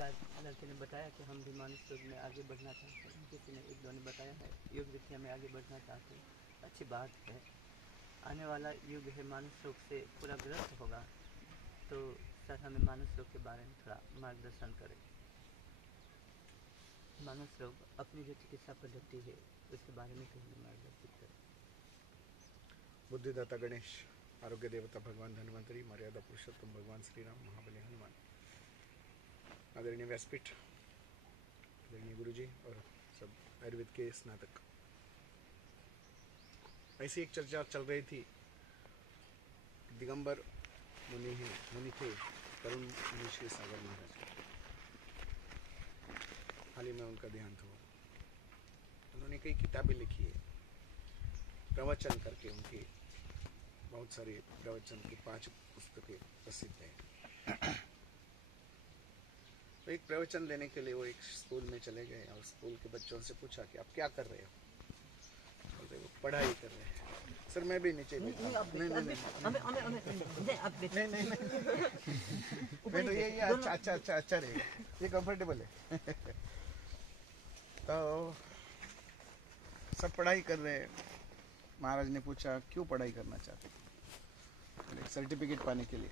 लड़के ने बताया कि हम भी मानस योग में आगे बढ़ना चाहते हैं, किसी ने एक दो ने बताया है योग विद्या में आगे बढ़ना चाहते हैं, अच्छी बात है। आने वाला युग है मानस योग से पूरा ग्रस्त होगा, तो सर हमें मानस योग के बारे में थोड़ा मार्गदर्शन करें। मानस योग अपनी जो चिकित्सा पद्धति है उसके बारे में कहीं मार्गदर्शित करें। बुद्धिदाता गणेश, आरोग्य देवता भगवान धन्वंतरी, मर्यादा पुरुषोत्तम भगवान श्री राम, महाबली हनुमान, आदरणीय व्यासपीठ, आदरणीय गुरुजी और सब आयुर्वेद के स्नातक। ऐसी एक चर्चा चल रही थी। दिगंबर मुनि थे तरुण मुनि श्री सागर महाराज। हाल ही में उनका देहांत हुआ। उन्होंने कई किताबें लिखी है, प्रवचन करके उनके बहुत सारे प्रवचन की 5 पुस्तकें प्रसिद्ध हैं। तो एक प्रवचन देने के लिए वो एक स्कूल में चले गए और स्कूल के बच्चों से पूछा कि आप क्या कर रहे हो? बोलते वो पढ़ाई कर रहे हैं। सर मैं भी नीचे बैठा। नहीं ये अच्छा रहेगा, ये कंफर्टेबल है। तो सब पढ़ाई कर रहे हैं। महाराज ने पूछा क्यों पढ़ाई करना चाहते? बोले सर्टिफिकेट पाने के लिए।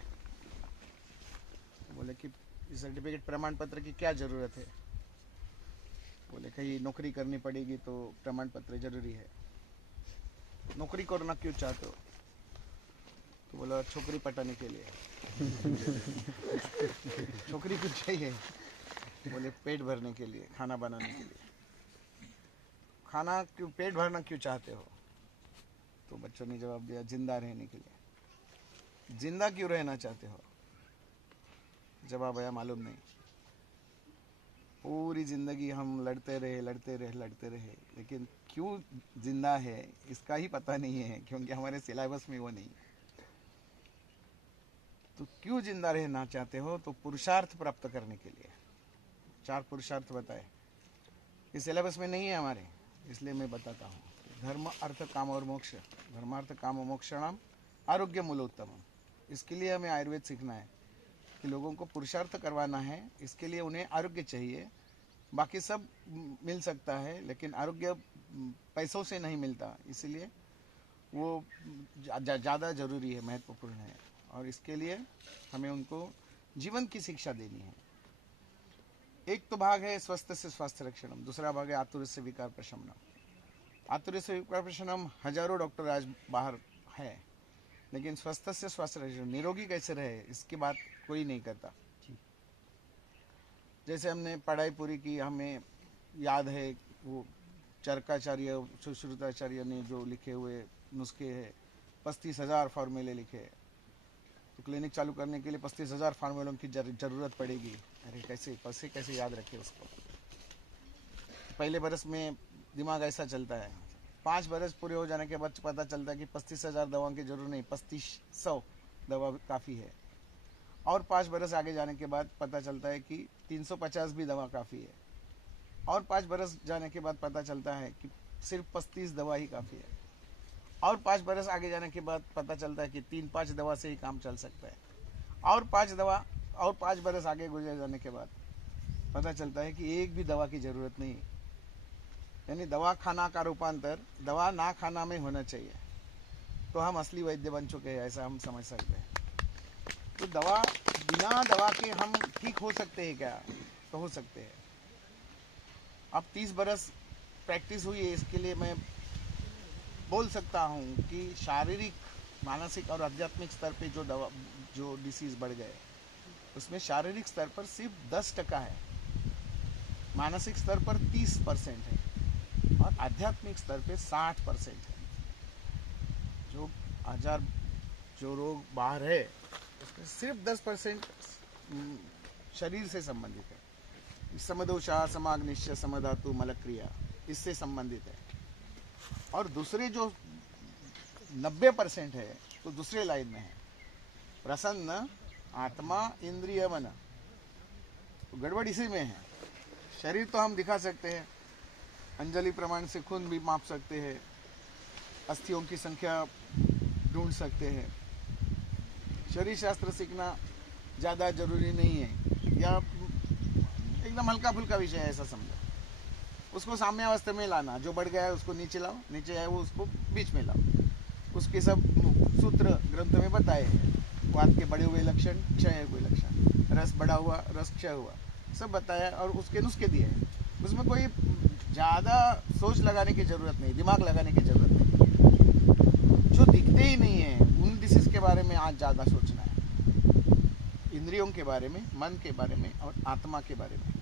बोले कि सर्टिफिकेट प्रमाण पत्र की क्या जरूरत है? बोले कहीं नौकरी करनी पड़ेगी तो प्रमाण पत्र जरूरी है। नौकरी करना क्यों चाहते हो? तो बोला छोकरी पटाने के लिए। छोकरी क्यों चाहिए? बोले पेट भरने के लिए, खाना बनाने के लिए। खाना क्यों, पेट भरना क्यों चाहते हो? तो बच्चों ने जवाब दिया जिंदा रहने के लिए। जिंदा क्यों रहना चाहते हो? जवाब आया मालूम नहीं। पूरी जिंदगी हम लड़ते रहे, लेकिन क्यों जिंदा है इसका ही पता नहीं है, क्योंकि हमारे सिलेबस में वो नहीं। तो क्यों जिंदा रहना चाहते हो? तो पुरुषार्थ प्राप्त करने के लिए। 4 पुरुषार्थ बताए, ये सिलेबस में नहीं है हमारे, इसलिए मैं बताता हूँ। धर्म अर्थ काम और मोक्ष, धर्मार्थ काम मोक्षणाम आरोग्य मूलोत्तमम। इसके लिए हमें आयुर्वेद सीखना है कि लोगों को पुरुषार्थ करवाना है। इसके लिए उन्हें आरोग्य चाहिए। बाकी सब मिल सकता है, लेकिन आरोग्य पैसों से नहीं मिलता, इसलिए वो ज़्यादा जरूरी है, महत्वपूर्ण है। और इसके लिए हमें उनको जीवन की शिक्षा देनी है। एक तो भाग है स्वस्थ से स्वास्थ्य रक्षणम, दूसरा भाग है आतुर से विकार प्रशमनम। आतुर से विकार प्रशमनम हजारों डॉक्टर आज बाहर है, लेकिन स्वस्थ से स्वास्थ्य रक्षण, निरोगी कैसे रहे इसकी बात कोई नहीं करता। जैसे हमने पढ़ाई पूरी की, हमें याद है वो चरकाचार्य सुश्रुताचार्य ने जो लिखे हुए नुस्खे हैं, 35,000 फार्मूले लिखे। तो क्लिनिक चालू करने के लिए 35,000 फार्मूलों की जरूरत पड़ेगी। अरे कैसे याद रखे उसको? पहले बरस में दिमाग ऐसा चलता है। 5 बरस पूरे हो जाने के बाद पता चलता है कि 35,000 दवाओं की जरूरत नहीं, 3500 दवा काफ़ी है। और 5 बरस आगे जाने के बाद पता चलता है कि 350 भी दवा काफ़ी है। और 5 बरस जाने के बाद पता चलता है कि सिर्फ 35 दवा ही काफ़ी है। और 5 बरस आगे जाने के बाद पता चलता है कि 3-5 दवा से ही काम चल सकता है। और 5 बरस आगे गुजर जाने के बाद पता चलता है कि एक भी दवा की ज़रूरत नहीं। यानी दवा खाना का रूपांतर दवा ना खाना में होना चाहिए, तो हम असली वैद्य बन चुके हैं, ऐसा हम समझ सकते हैं। तो बिना दवा के हम ठीक हो सकते हैं क्या? तो हो सकते हैं। अब 30 बरस प्रैक्टिस हुई है, इसके लिए मैं बोल सकता हूँ कि शारीरिक, मानसिक और आध्यात्मिक स्तर पे जो डिसीज़ बढ़ गए, उसमें शारीरिक स्तर पर सिर्फ 10% है, मानसिक स्तर पर 30% है और आध्यात्मिक स्तर पे 60% है। जो रोग बाहर है उसमें सिर्फ 10% शरीर से संबंधित है। समदोषा समाग्निश्य समधातु मलक्रिया, इससे संबंधित है। और दूसरे जो 90% है तो दूसरे लाइन में है, प्रसन्न आत्मा इंद्रिय मन। तो गड़बड़ इसी में है। शरीर तो हम दिखा सकते हैं, अंजलि प्रमाण से खून भी माप सकते हैं, अस्थियों की संख्या ढूंढ सकते हैं। शरीर शास्त्र सीखना ज़्यादा जरूरी नहीं है, या एकदम हल्का फुल्का विषय है ऐसा समझो। उसको साम्यावस्था में लाना, जो बढ़ गया है उसको नीचे लाओ, नीचे है वो उसको बीच में लाओ। उसके सब सूत्र ग्रंथ में बताए हैं। वात के बढ़े हुए लक्षण, क्षय हुए लक्षण, रस बढ़ा हुआ, रस क्षय हुआ, सब बताया और उसके नुस्खे दिए हैं। उसमें कोई ज़्यादा सोच लगाने की ज़रूरत नहीं, दिमाग लगाने की ज़रूरत नहीं। जो दिखते ही नहीं है उन डिसीज के बारे में आज ज़्यादा सोचना है, इंद्रियों के बारे में, मन के बारे में और आत्मा के बारे में।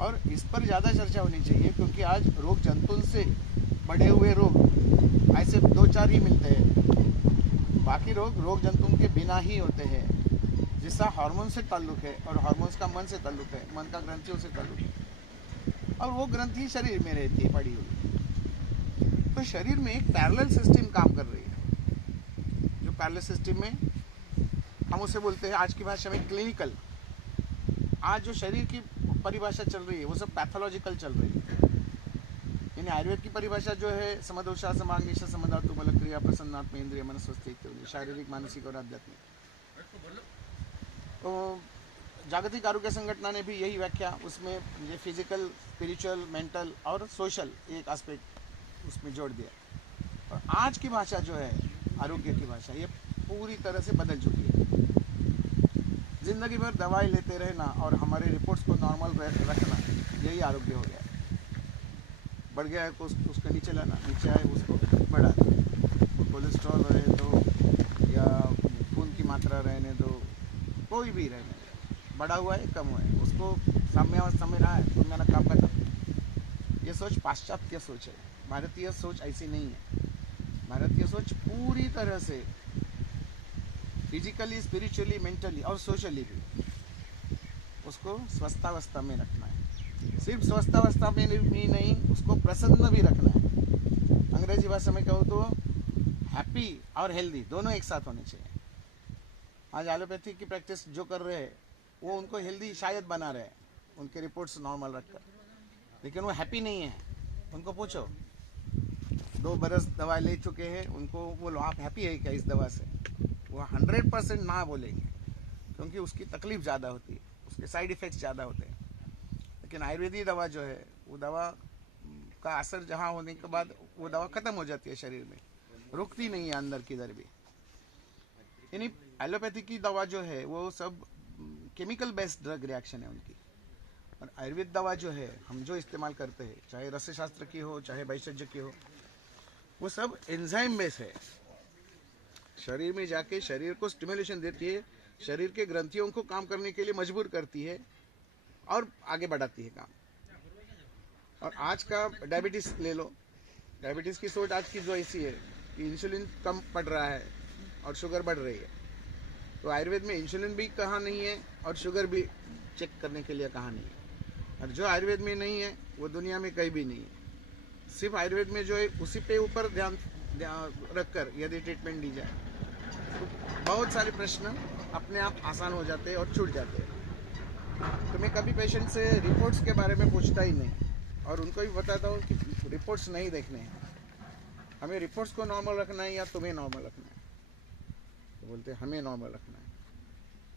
और इस पर ज़्यादा चर्चा होनी चाहिए, क्योंकि आज रोग जंतुओं से बढ़े हुए रोग ऐसे 2-4 ही मिलते हैं। बाकी रोग जंतुओं के बिना ही होते हैं, जिसका हार्मोन से ताल्लुक है, और हार्मोन्स का मन से ताल्लुक है, मन का ग्रंथियों से ताल्लुक है, और वो ग्रंथि शरीर में रहती है पड़ी हुई। तो शरीर में एक पैरेलल सिस्टम काम कर रही है, जो पैरेलल सिस्टम में हम उसे बोलते हैं आज की भाषा में क्लिनिकल। आज जो शरीर की परिभाषा चल रही है वो सब पैथोलॉजिकल चल रही है। यानी आयुर्वेद की परिभाषा जो है समदोषा समाग्निशा समधातु बल क्रिया प्रसन्नात्म इंद्रिय मनस्वस्थ इत्यादि, शारीरिक, मानसिक और आध्यात्मिक। तो जागतिक आरोग्य संगठन ने भी यही व्याख्या उसमें ये फिजिकल, स्पिरिचुअल, मेंटल और सोशल एक एस्पेक्ट उसमें जोड़ दिया। और आज की भाषा जो है आरोग्य की भाषा, ये पूरी तरह से बदल चुकी है। जिंदगी भर दवाई लेते रहना और हमारे रिपोर्ट्स को नॉर्मल रखना, यही आरोग्य हो गया है। बढ़ गया है तो उसको नीचे लाना, नीचे आए उसको बढ़ाना। कोलेस्ट्रॉल रहे तो या खून की मात्रा रहने दो, कोई भी रहने दो, बढ़ा हुआ है कम हुआ है, उसको साम्यावस्था में रहा है तो मेरा काम खत्म। ये सोच पाश्चात्य सोच है, भारतीय सोच ऐसी नहीं है। भारतीय सोच पूरी तरह से फिजिकली, स्पिरिचुअली, मेंटली और सोशली भी उसको स्वस्थावस्था में रखना है। सिर्फ स्वस्थावस्था में भी नहीं, उसको प्रसन्न भी रखना है। अंग्रेजी भाषा में कहो तो हैप्पी और हेल्दी दोनों एक साथ होने चाहिए। आज एलोपैथी की प्रैक्टिस जो कर रहे हैं वो उनको हेल्दी शायद बना रहे हैं, उनके रिपोर्ट्स नॉर्मल रखकर, लेकिन वो हैप्पी नहीं है। उनको पूछो, 2 बरस दवा ले चुके हैं, उनको बोलो आप हैप्पी है क्या इस दवा से, वो 100% ना बोलेंगे, क्योंकि उसकी तकलीफ ज़्यादा होती है, उसके साइड इफ़ेक्ट्स ज़्यादा होते हैं। लेकिन आयुर्वेदिक दवा जो है वो दवा का असर जहाँ होने के बाद वो दवा ख़त्म हो जाती है शरीर में, रुकती नहीं है अंदर किधर भी। यानी एलोपैथी की दवा जो है वो सब केमिकल बेस्ड ड्रग रिएक्शन है उनकी, और आयुर्वेद दवा जो है हम जो इस्तेमाल करते हैं, चाहे रसशास्त्र की हो चाहे वैषज्य की हो, वो सब एंजाइम बेस है। शरीर में जाके शरीर को स्टिमुलेशन देती है, शरीर के ग्रंथियों को काम करने के लिए मजबूर करती है और आगे बढ़ाती है काम। और आज का डायबिटीज़ ले लो, डायबिटीज़ की सोच आज की जो ऐसी है कि इंसुलिन कम पड़ रहा है और शुगर बढ़ रही है, तो आयुर्वेद में इंसुलिन भी कहाँ नहीं है और शुगर भी चेक करने के लिए कहाँ नहीं है। और जो आयुर्वेद में नहीं है वो दुनिया में कहीं भी नहीं है। सिर्फ आयुर्वेद में जो है उसी पे ऊपर ध्यान रखकर यदि ट्रीटमेंट दी जाए तो बहुत सारे प्रश्न अपने आप आसान हो जाते हैं और छूट जाते हैं। तो मैं कभी पेशेंट से रिपोर्ट्स के बारे में पूछता ही नहीं, और उनको भी बताता हूँ कि रिपोर्ट्स नहीं देखने हैं, हमें रिपोर्ट्स को नॉर्मल रखना है या तुम्हें नॉर्मल रखना है। तो बोलते हैं हमें नॉर्मल रखना है।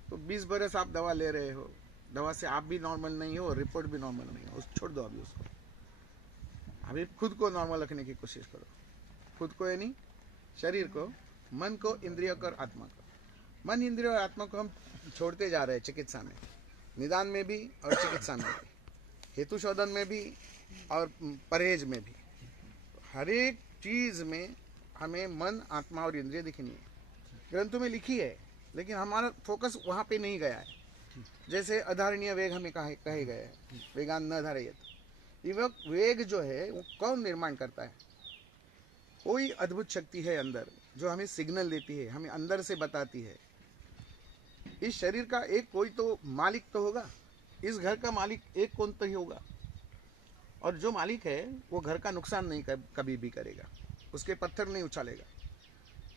तो 20 बरस आप दवा ले रहे हो, दवा से आप भी नॉर्मल नहीं हो और रिपोर्ट भी नॉर्मल नहीं हो, उस छोड़ दो अभी उसको। अभी खुद को नॉर्मल रखने की कोशिश करो, खुद को यानी शरीर को, मन को, इंद्रियों को और आत्मा को। मन, इंद्रियों और आत्मा को हम छोड़ते जा रहे हैं चिकित्सा में, निदान में भी और चिकित्सा में भी, हेतु शोधन में भी और परहेज में भी। हर एक चीज़ में हमें मन, आत्मा और इंद्रिय दिखनी है। ग्रंथों में लिखी है, लेकिन हमारा फोकस वहाँ पे नहीं गया है। जैसे अधारणीय वेग हमें कहे गए हैं, वेगान न धारयेत। वेग जो है वो कौन निर्माण करता है? कोई अद्भुत शक्ति है अंदर जो हमें सिग्नल देती है, हमें अंदर से बताती है। इस शरीर का एक कोई तो मालिक तो होगा, इस घर का मालिक एक कौन तो ही होगा, और जो मालिक है वो घर का नुकसान नहीं कभी भी करेगा, उसके पत्थर नहीं उछालेगा।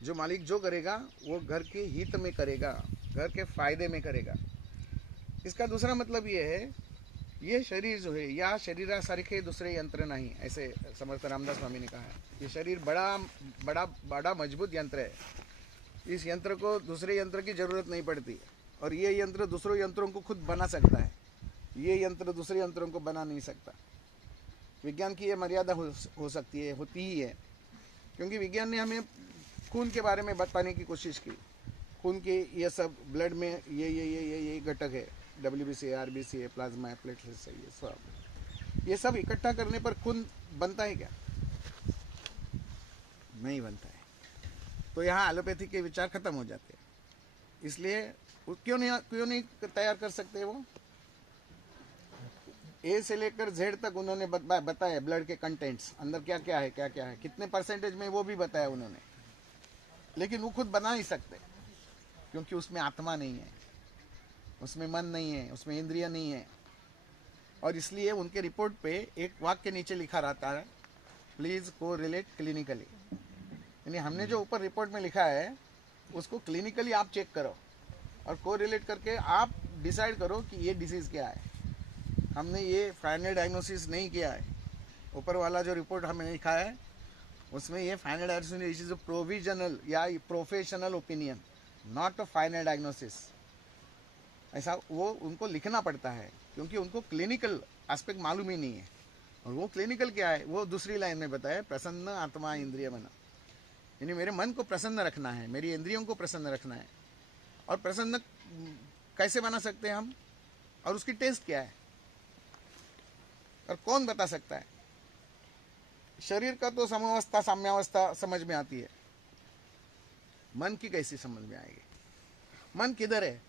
जो मालिक जो करेगा वो घर के हित में करेगा, घर के फायदे में करेगा। इसका दूसरा मतलब ये है, ये शरीर जो है या शरीरासारखे दूसरे यंत्र नहीं, ऐसे समर्थ रामदास स्वामी ने कहा है। ये शरीर बड़ा मजबूत यंत्र है, इस यंत्र को दूसरे यंत्र की जरूरत नहीं पड़ती, और ये यंत्र दूसरों यंत्रों को खुद बना सकता है। ये यंत्र दूसरे यंत्रों को बना नहीं सकता। विज्ञान की ये मर्यादा हो सकती है, होती ही है, क्योंकि विज्ञान ने हमें खून के बारे में बताने की कोशिश की। खून के ये सब ब्लड में ये घटक है, WBC है, RBC है, प्लाज्मा है, प्लेटलेट्स है, ये सब इकट्ठा करने पर खून बनता है क्या? नहीं बनता है। तो यहाँ एलोपैथी के विचार खत्म हो जाते हैं। इसलिए क्यों नहीं तैयार कर सकते वो? ए से लेकर जेड तक उन्होंने बताया, ब्लड के कंटेंट्स अंदर क्या क्या है, कितने परसेंटेज में, वो भी बताया उन्होंने। लेकिन वो खुद बना नहीं सकते, क्योंकि उसमें आत्मा नहीं है, उसमें मन नहीं है, उसमें इंद्रिय नहीं है। और इसलिए उनके रिपोर्ट पे एक वाक्य नीचे लिखा रहता है, प्लीज को रिलेट क्लिनिकली। यानी हमने जो ऊपर रिपोर्ट में लिखा है उसको क्लिनिकली आप चेक करो और को रिलेट करके आप डिसाइड करो कि ये डिसीज क्या है। हमने ये फाइनल डायग्नोसिस नहीं किया है। ऊपर वाला जो रिपोर्ट हमने लिखा है उसमें ये फाइनल डायग्नोसिस इज प्रोविजनल या professional opinion, not a final diagnosis. ऐसा वो उनको लिखना पड़ता है, क्योंकि उनको क्लिनिकल एस्पेक्ट मालूम ही नहीं है। और वो क्लिनिकल क्या है वो दूसरी लाइन में बताया, प्रसन्न आत्मा इंद्रिय मन। यानी मेरे मन को प्रसन्न रखना है, मेरी इंद्रियों को प्रसन्न रखना है। और प्रसन्न कैसे बना सकते हैं हम, और उसकी टेस्ट क्या है, और कौन बता सकता है? शरीर का तो समवस्था साम्यावस्था समझ में आती है, मन की कैसी समझ में आएगी? मन किधर है?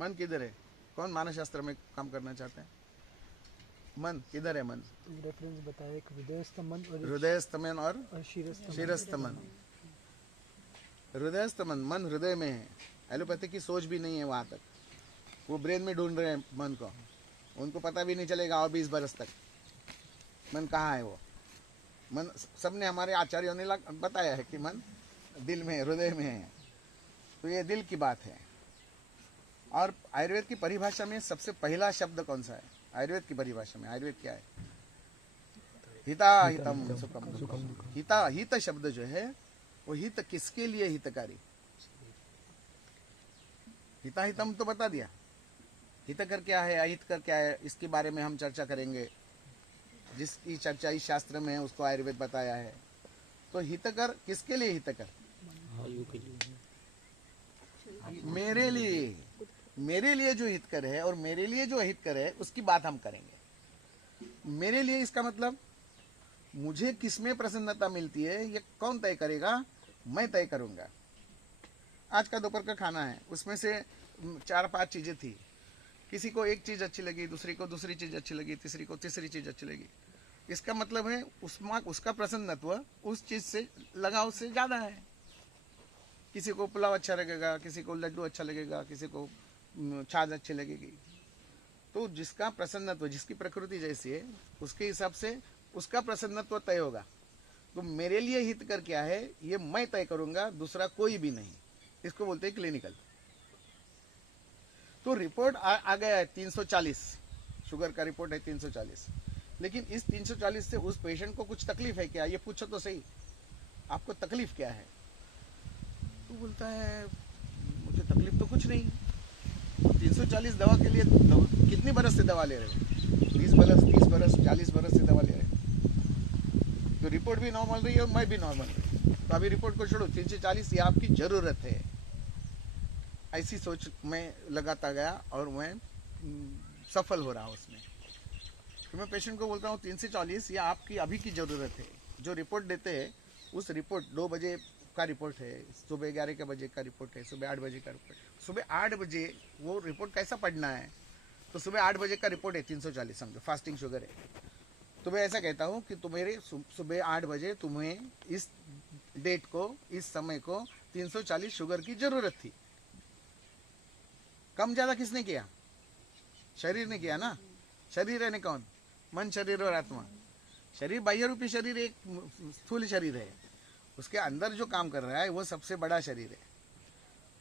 मन किधर है? कौन मानसशास्त्र में काम करना चाहते हैं? मन किधर है? मन रेफरेंस बताया, एक हृदयस्थ मन और हृदयस्थ मन और शिरस्थ मन। हृदयस्थ मन हृदय में है। एलोपैथी की सोच भी नहीं है वहां तक, वो ब्रेन में ढूंढ रहे हैं मन को। उनको पता भी नहीं चलेगा और 20 बरस तक मन कहाँ है। वो मन सबने हमारे आचार्यों ने बताया है कि मन दिल में, हृदय में है। तो ये दिल की बात है। और आयुर्वेद की परिभाषा में सबसे पहला शब्द कौन सा है? आयुर्वेद की परिभाषा में आयुर्वेद क्या है? हिता हितम सुखम। हिता हित शब्द जो है वो हित किसके लिए हितकारी? हिता हितम तो बता दिया, हितकर क्या है, अहितकर क्या है, इसके बारे में हम चर्चा करेंगे। जिसकी चर्चा इस शास्त्र में है उसको आयुर्वेद बताया है। तो हितकर किसके लिए हितकर? मेरे लिए जो हितकर है और मेरे लिए जो अहितकर है उसकी बात हम करेंगे। मेरे लिए इसका मतलब मुझे किसमें प्रसन्नता मिलती है ये कौन तय करेगा? मैं तय करूंगा। आज का दोपहर का खाना है, उसमें से 4-5 चीजें थी। किसी को एक चीज अच्छी लगी, दूसरी को दूसरी चीज अच्छी लगी, तीसरी को तीसरी चीज अच्छी लगी। इसका मतलब है उसका प्रसन्नत्व उस चीज से लगाव से ज्यादा है। किसी को पुलाव अच्छा लगेगा, किसी को लड्डू अच्छा लगेगा, किसी को छाछ अच्छी लगेगी। तो जिसका प्रसन्नत्व, जिसकी प्रकृति जैसी है उसके हिसाब से उसका प्रसन्नत्व तय होगा। तो मेरे लिए हितकर क्या है ये मैं तय करूंगा, दूसरा कोई भी नहीं। इसको बोलते हैं क्लिनिकल। तो रिपोर्ट आ गया है 340, शुगर का रिपोर्ट है 340। लेकिन इस 340 से उस पेशेंट को कुछ तकलीफ है क्या? ये पूछो तो सही, आपको तकलीफ क्या है? तो बोलता है मुझे तकलीफ तो कुछ नहीं। 340 दवा के लिए कितनी बरस से दवा ले रहे हो? 20 बरस, 30 बरस, 40 बरस से दवा ले रहे हैं। तो रिपोर्ट भी नॉर्मल रही है और मैं भी नॉर्मल रही। तो अभी रिपोर्ट को छोड़ो, 340 ये आपकी जरूरत है। ऐसी सोच में लगाता गया और मैं सफल हो रहा उसमें। तो मैं पेशेंट को बोलता हूँ 340 ये आपकी अभी की जरूरत है। जो रिपोर्ट देते हैं उस रिपोर्ट 2 बजे का रिपोर्ट है, सुबह 11 बजे का रिपोर्ट है, सुबह 8 बजे का रिपोर्ट। सुबह 8 बजे वो रिपोर्ट कैसा पढ़ना है? तो सुबह 8 बजे का रिपोर्ट है 340, समझो फास्टिंग शुगर है। तो मैं ऐसा कहता हूँ कि तुम्हारे सुबह 8 बजे तुम्हें इस डेट को, इस समय को 340 शुगर की जरूरत थी। कम ज्यादा किसने किया? शरीर ने किया ना। शरीर है कौन? मन, शरीर और आत्मा। शरीर बाह्य रूपी शरीर एक स्थूल शरीर है, उसके अंदर जो काम कर रहा है वो सबसे बड़ा शरीर है।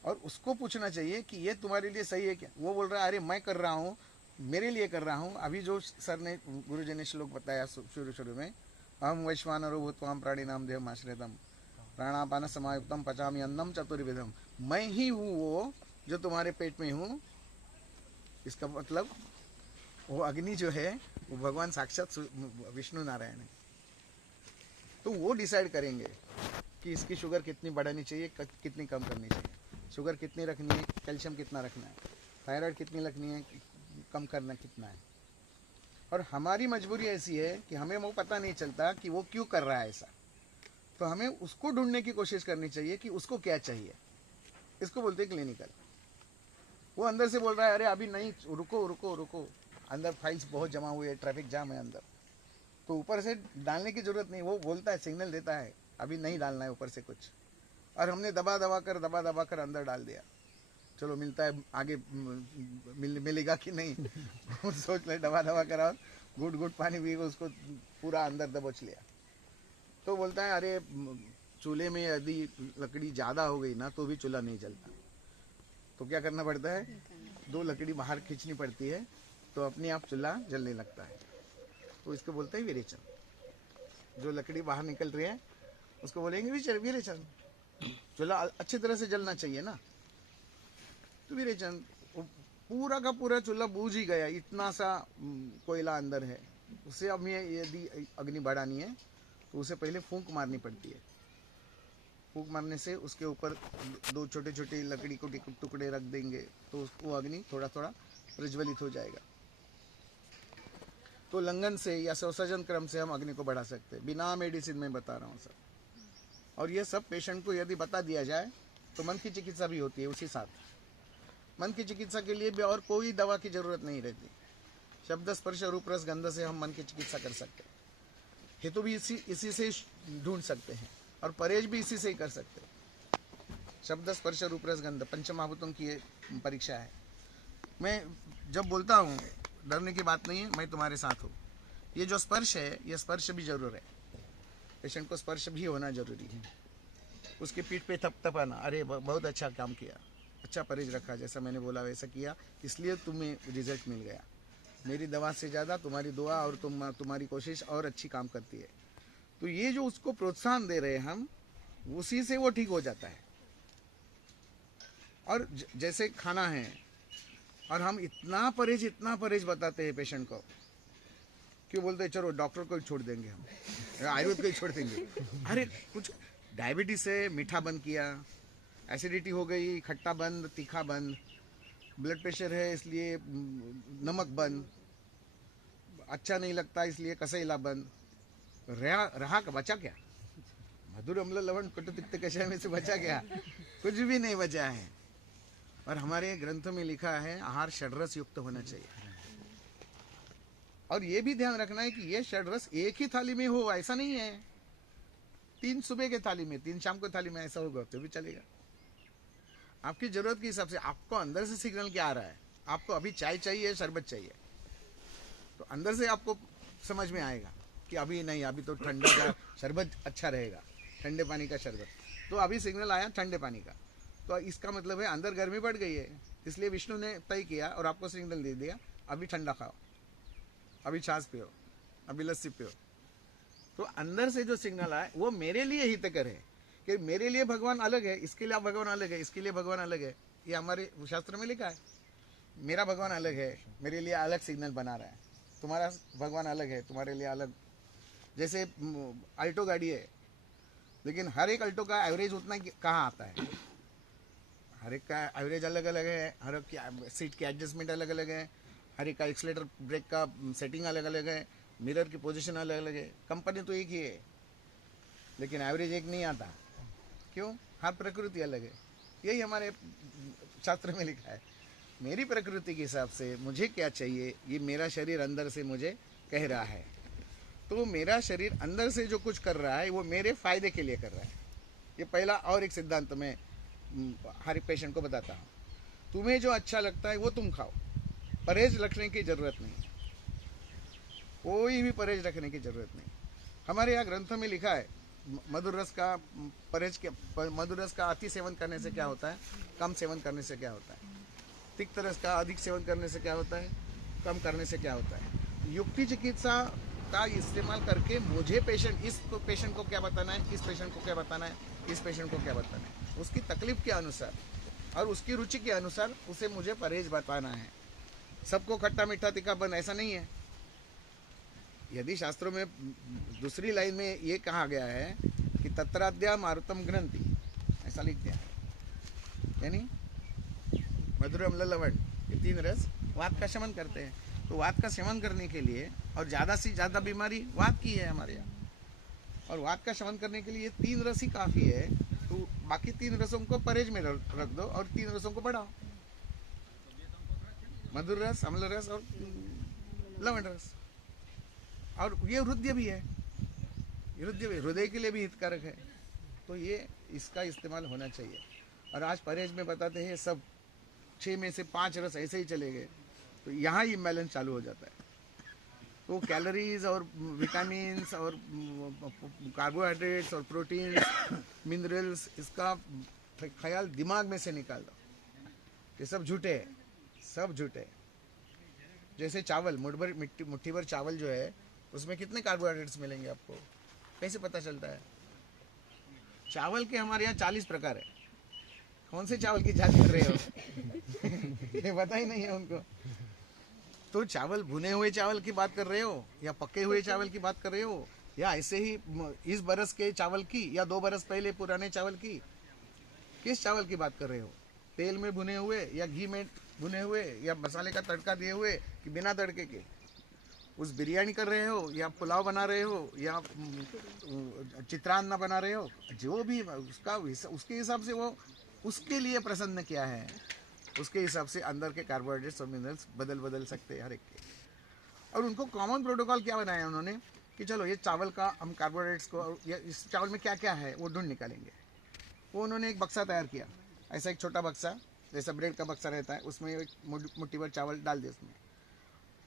और उसको पूछना चाहिए कि ये तुम्हारे लिए सही है क्या? वो बोल रहा है अरे मैं कर रहा हूँ, मेरे लिए कर रहा हूँ। अभी जो सर ने, गुरुजी ने श्लोक बताया शुरू में, अहम वैश्वानरो भूत्वाम प्राणी नाम देहम आश्रितम प्राणापान समायुक्तम पचामी अन्नम चतुर्विधम। मैं ही हूँ वो जो तुम्हारे पेट में हूँ इसका मतलब वो अग्नि जो है वो भगवान साक्षात विष्णु नारायण है। तो वो डिसाइड करेंगे कि इसकी शुगर कितनी बढ़ानी चाहिए, कितनी कम करनी चाहिए, शुगर कितनी रखनी है, कैल्शियम कितना रखना है, थायराइड कितनी रखनी है, कम करना कितना है। और हमारी मजबूरी ऐसी है कि हमें वो पता नहीं चलता कि वो क्यों कर रहा है ऐसा। तो हमें उसको ढूंढने की कोशिश करनी चाहिए कि उसको क्या चाहिए। इसको बोलते हैं क्लिनिकल। वो अंदर से बोल रहा है अरे अभी नहीं, रुको रुको रुको, अंदर फाइल्स बहुत जमा हुए है, ट्रैफिक जाम है अंदर, तो ऊपर से डालने की जरूरत नहीं। वो बोलता है, सिग्नल देता है अभी नहीं डालना है ऊपर से कुछ, और हमने दबा दबा कर अंदर डाल दिया। चलो मिलता है आगे, मिलेगा कि नहीं सोच ले, दबा कर और घुट घुट पानी पी के उसको पूरा अंदर दबोच लिया। तो बोलता है अरे चूल्हे में यदि लकड़ी ज़्यादा हो गई ना तो भी चूल्हा नहीं जलता, तो क्या करना पड़ता है, 2 लकड़ी बाहर खींचनी पड़ती है तो अपने आप चूल्हा जलने लगता है। तो इसको बोलते हैं विरेचन। जो लकड़ी बाहर निकल रही है उसको बोलेंगे विरेचन। चूल्हा अच्छी तरह से जलना चाहिए ना, तो विरेचन। पूरा का पूरा चूल्हा बूझ ही गया, इतना सा कोयला अंदर है, उसे अब यदि अग्नि बढ़ानी है तो उसे पहले फूंक मारनी पड़ती है। फूंक मारने से उसके ऊपर 2 छोटे छोटे लकड़ी को टुकड़े रख देंगे तो वो अग्नि थोड़ा थोड़ा प्रज्वलित हो जाएगा। तो लंघन से या संसर्जन क्रम से हम अग्नि को बढ़ा सकते हैं, बिना मेडिसिन में बता रहा हूँ सब। और ये सब पेशेंट को यदि बता दिया जाए तो मन की चिकित्सा भी होती है उसी साथ। मन की चिकित्सा के लिए भी और कोई दवा की जरूरत नहीं रहती। शब्द स्पर्श रूप रस गंध से हम मन की चिकित्सा कर सकते हैं। हेतु भी इसी से ढूंढ सकते हैं और परहेज भी इसी से ही कर सकते हैं। शब्द स्पर्श रूप रस गंध पंचमहाभूतों की ये परीक्षा है। मैं जब बोलता हूँ डरने की बात नहीं है, मैं तुम्हारे साथ हूँ। ये जो स्पर्श है ये स्पर्श भी जरूर है, पेशेंट को स्पर्श भी होना जरूरी है। उसके पीठ पे थपथपाना, अरे बहुत अच्छा काम किया, अच्छा परहेज रखा, जैसा मैंने बोला वैसा किया, इसलिए तुम्हें रिजल्ट मिल गया। मेरी दवा से ज़्यादा तुम्हारी दुआ और तुम्हारी कोशिश और अच्छी काम करती है। तो ये जो उसको प्रोत्साहन दे रहे हैं हम, उसी से वो ठीक हो जाता है। और जैसे खाना है और हम इतना परहेज बताते हैं पेशेंट को, क्यों बोलते हैं चलो डॉक्टर को ही छोड़ देंगे, हम आयुर्वेद को ही छोड़ देंगे। अरे कुछ डायबिटीज है, मीठा बंद किया, एसिडिटी हो गई, खट्टा बंद, तीखा बंद, ब्लड प्रेशर है इसलिए नमक बंद, अच्छा नहीं लगता इसलिए कसैला बंद, रहा का बचा क्या, मधुर अम्ल लवण कटु तिक्त कषाय में से बचा क्या, कुछ भी नहीं बचा है। और हमारे ग्रंथों में लिखा है आहार षड्रस युक्त होना चाहिए। और ये भी ध्यान रखना है कि ये षड्रस एक ही थाली में हो, ऐसा नहीं है 3 सुबह के थाली में 3 शाम के थाली में ऐसा होगा तो भी चलेगा। आपकी जरूरत के हिसाब से आपको अंदर से सिग्नल क्या आ रहा है, आपको अभी चाय चाहिए, शरबत चाहिए, तो अंदर से आपको समझ में आएगा कि अभी नहीं, अभी तो ठंडा का शरबत अच्छा रहेगा, ठंडे पानी का शरबत। तो अभी सिग्नल आया ठंडे पानी का, तो इसका मतलब है अंदर गर्मी बढ़ गई है, इसलिए विष्णु ने तय किया और आपको सिग्नल दे दिया अभी ठंडा खाओ, अभी छाछ पियो, अभी लस्सी पियो। तो अंदर से जो सिग्नल आए वो मेरे लिए हितकर है कि मेरे लिए भगवान अलग है, इसके लिए भगवान अलग है, इसके लिए भगवान अलग है। ये हमारे शास्त्र में लिखा है, मेरा भगवान अलग है, मेरे लिए अलग सिग्नल बना रहा है, तुम्हारा भगवान अलग है, तुम्हारे लिए अलग। जैसे अल्टो गाड़ी है, लेकिन हर एक अल्टो का एवरेज उतना कहाँ आता है, हर एक का एवरेज अलग अलग है, हर एक की सीट की एडजस्टमेंट अलग अलग है, हर एक का एक्सीलेटर ब्रेक का सेटिंग अलग अलग है, मिरर की पोजीशन अलग अलग है। कंपनी तो एक ही है लेकिन एवरेज एक नहीं आता, क्यों, हर प्रकृति अलग है। यही हमारे शास्त्र में लिखा है, मेरी प्रकृति के हिसाब से मुझे क्या चाहिए ये मेरा शरीर अंदर से मुझे कह रहा है। तो मेरा शरीर अंदर से जो कुछ कर रहा है वो मेरे फायदे के लिए कर रहा है। ये पहला और एक सिद्धांत मैं हर एक पेशेंट को बताता हूँ, तुम्हें जो अच्छा लगता है वो तुम खाओ, परहेज रखने की जरूरत नहीं, कोई भी परहेज रखने की जरूरत नहीं। हमारे यहाँ ग्रंथों में लिखा है मधुर रस का परहेज के, मधुर रस का अति सेवन करने से क्या होता है, कम सेवन करने से क्या होता है, तिक्त रस का अधिक सेवन करने से क्या होता है, कम करने से क्या होता है। युक्ति चिकित्सा का इस्तेमाल करके मुझे इस पेशेंट को क्या बताना है, इस पेशेंट को क्या बताना है, इस पेशेंट को क्या बताना है, उसकी तकलीफ के अनुसार और उसकी रुचि के अनुसार उसे मुझे परहेज बताना है। सबको खट्टा मीठा तीखापन ऐसा नहीं है। यदि शास्त्रों में दूसरी लाइन में ये कहा गया है कि तत्राद्या मारुतम ग्रंथि, ऐसा लिख दिया है, यानी मधुर अम्ल लवण, ये 3 रस वात का शमन करते हैं। तो वात का शमन करने के लिए, और ज़्यादा से ज़्यादा बीमारी वात की है हमारे यहाँ, और वात का शमन करने के लिए 3 रस ही काफ़ी है। तो बाकी 3 रसों को परहेज में रख दो और 3 रसों को बढ़ाओ, मधुर रस, अम्ल रस और लवण रस। और ये हृदय भी है, हृदय के लिए भी हितकारक है। तो ये इसका इस्तेमाल होना चाहिए। और आज परहेज में बताते हैं सब 6 में से 5 रस ऐसे ही चले गए, तो यहाँ इम्बैलेंस चालू हो जाता है। तो कैलोरीज और विटामिन्स और कार्बोहाइड्रेट्स और प्रोटीन्स, मिनरल्स, इसका ख्याल दिमाग में से निकाल दो। ये सब झूठे हैं, सब झूठे हैं। जैसे चावल, मुट्ठी भर चावल जो है, उसमें कितने कार्बोहाइड्रेट्स मिलेंगे आपको, कैसे पता चलता है? चावल के हमारे यहाँ 40 प्रकार है। कौन से चावल की जांच कर रहे हो? ये पता ही नहीं है उनको। तो चावल, भुने हुए चावल की बात कर रहे हो, या पके हुए चावल की बात कर रहे हो, या ऐसे ही इस बरस के चावल की, या 2 बरस पहले पुराने चावल की? किस चावल की बात कर रहे हो? तेल में भुने हुए, या घी में भुने हुए, या मसाले का तड़का दिए हुए, कि बिना तड़के के? उस बिरयानी कर रहे हो, या पुलाव बना रहे हो, या चित्रान्न बना रहे हो, जो भी उसका उसके हिसाब से वो उसके लिए प्रसन्न क्या है, उसके हिसाब से अंदर के कार्बोहाइड्रेट्स और मिनरल्स बदल सकते हैं हर एक के। और उनको कॉमन प्रोटोकॉल क्या बनाया उन्होंने कि चलो ये चावल का हम कार्बोहाइड्रेट्स को, या इस चावल में क्या क्या है वो ढूंढ निकालेंगे। वो उन्होंने एक बक्सा तैयार किया, ऐसा एक छोटा बक्सा, जैसा ब्रेड का बक्सा रहता है, उसमें एक मुट्ठी भर चावल डाल दिया उसमें,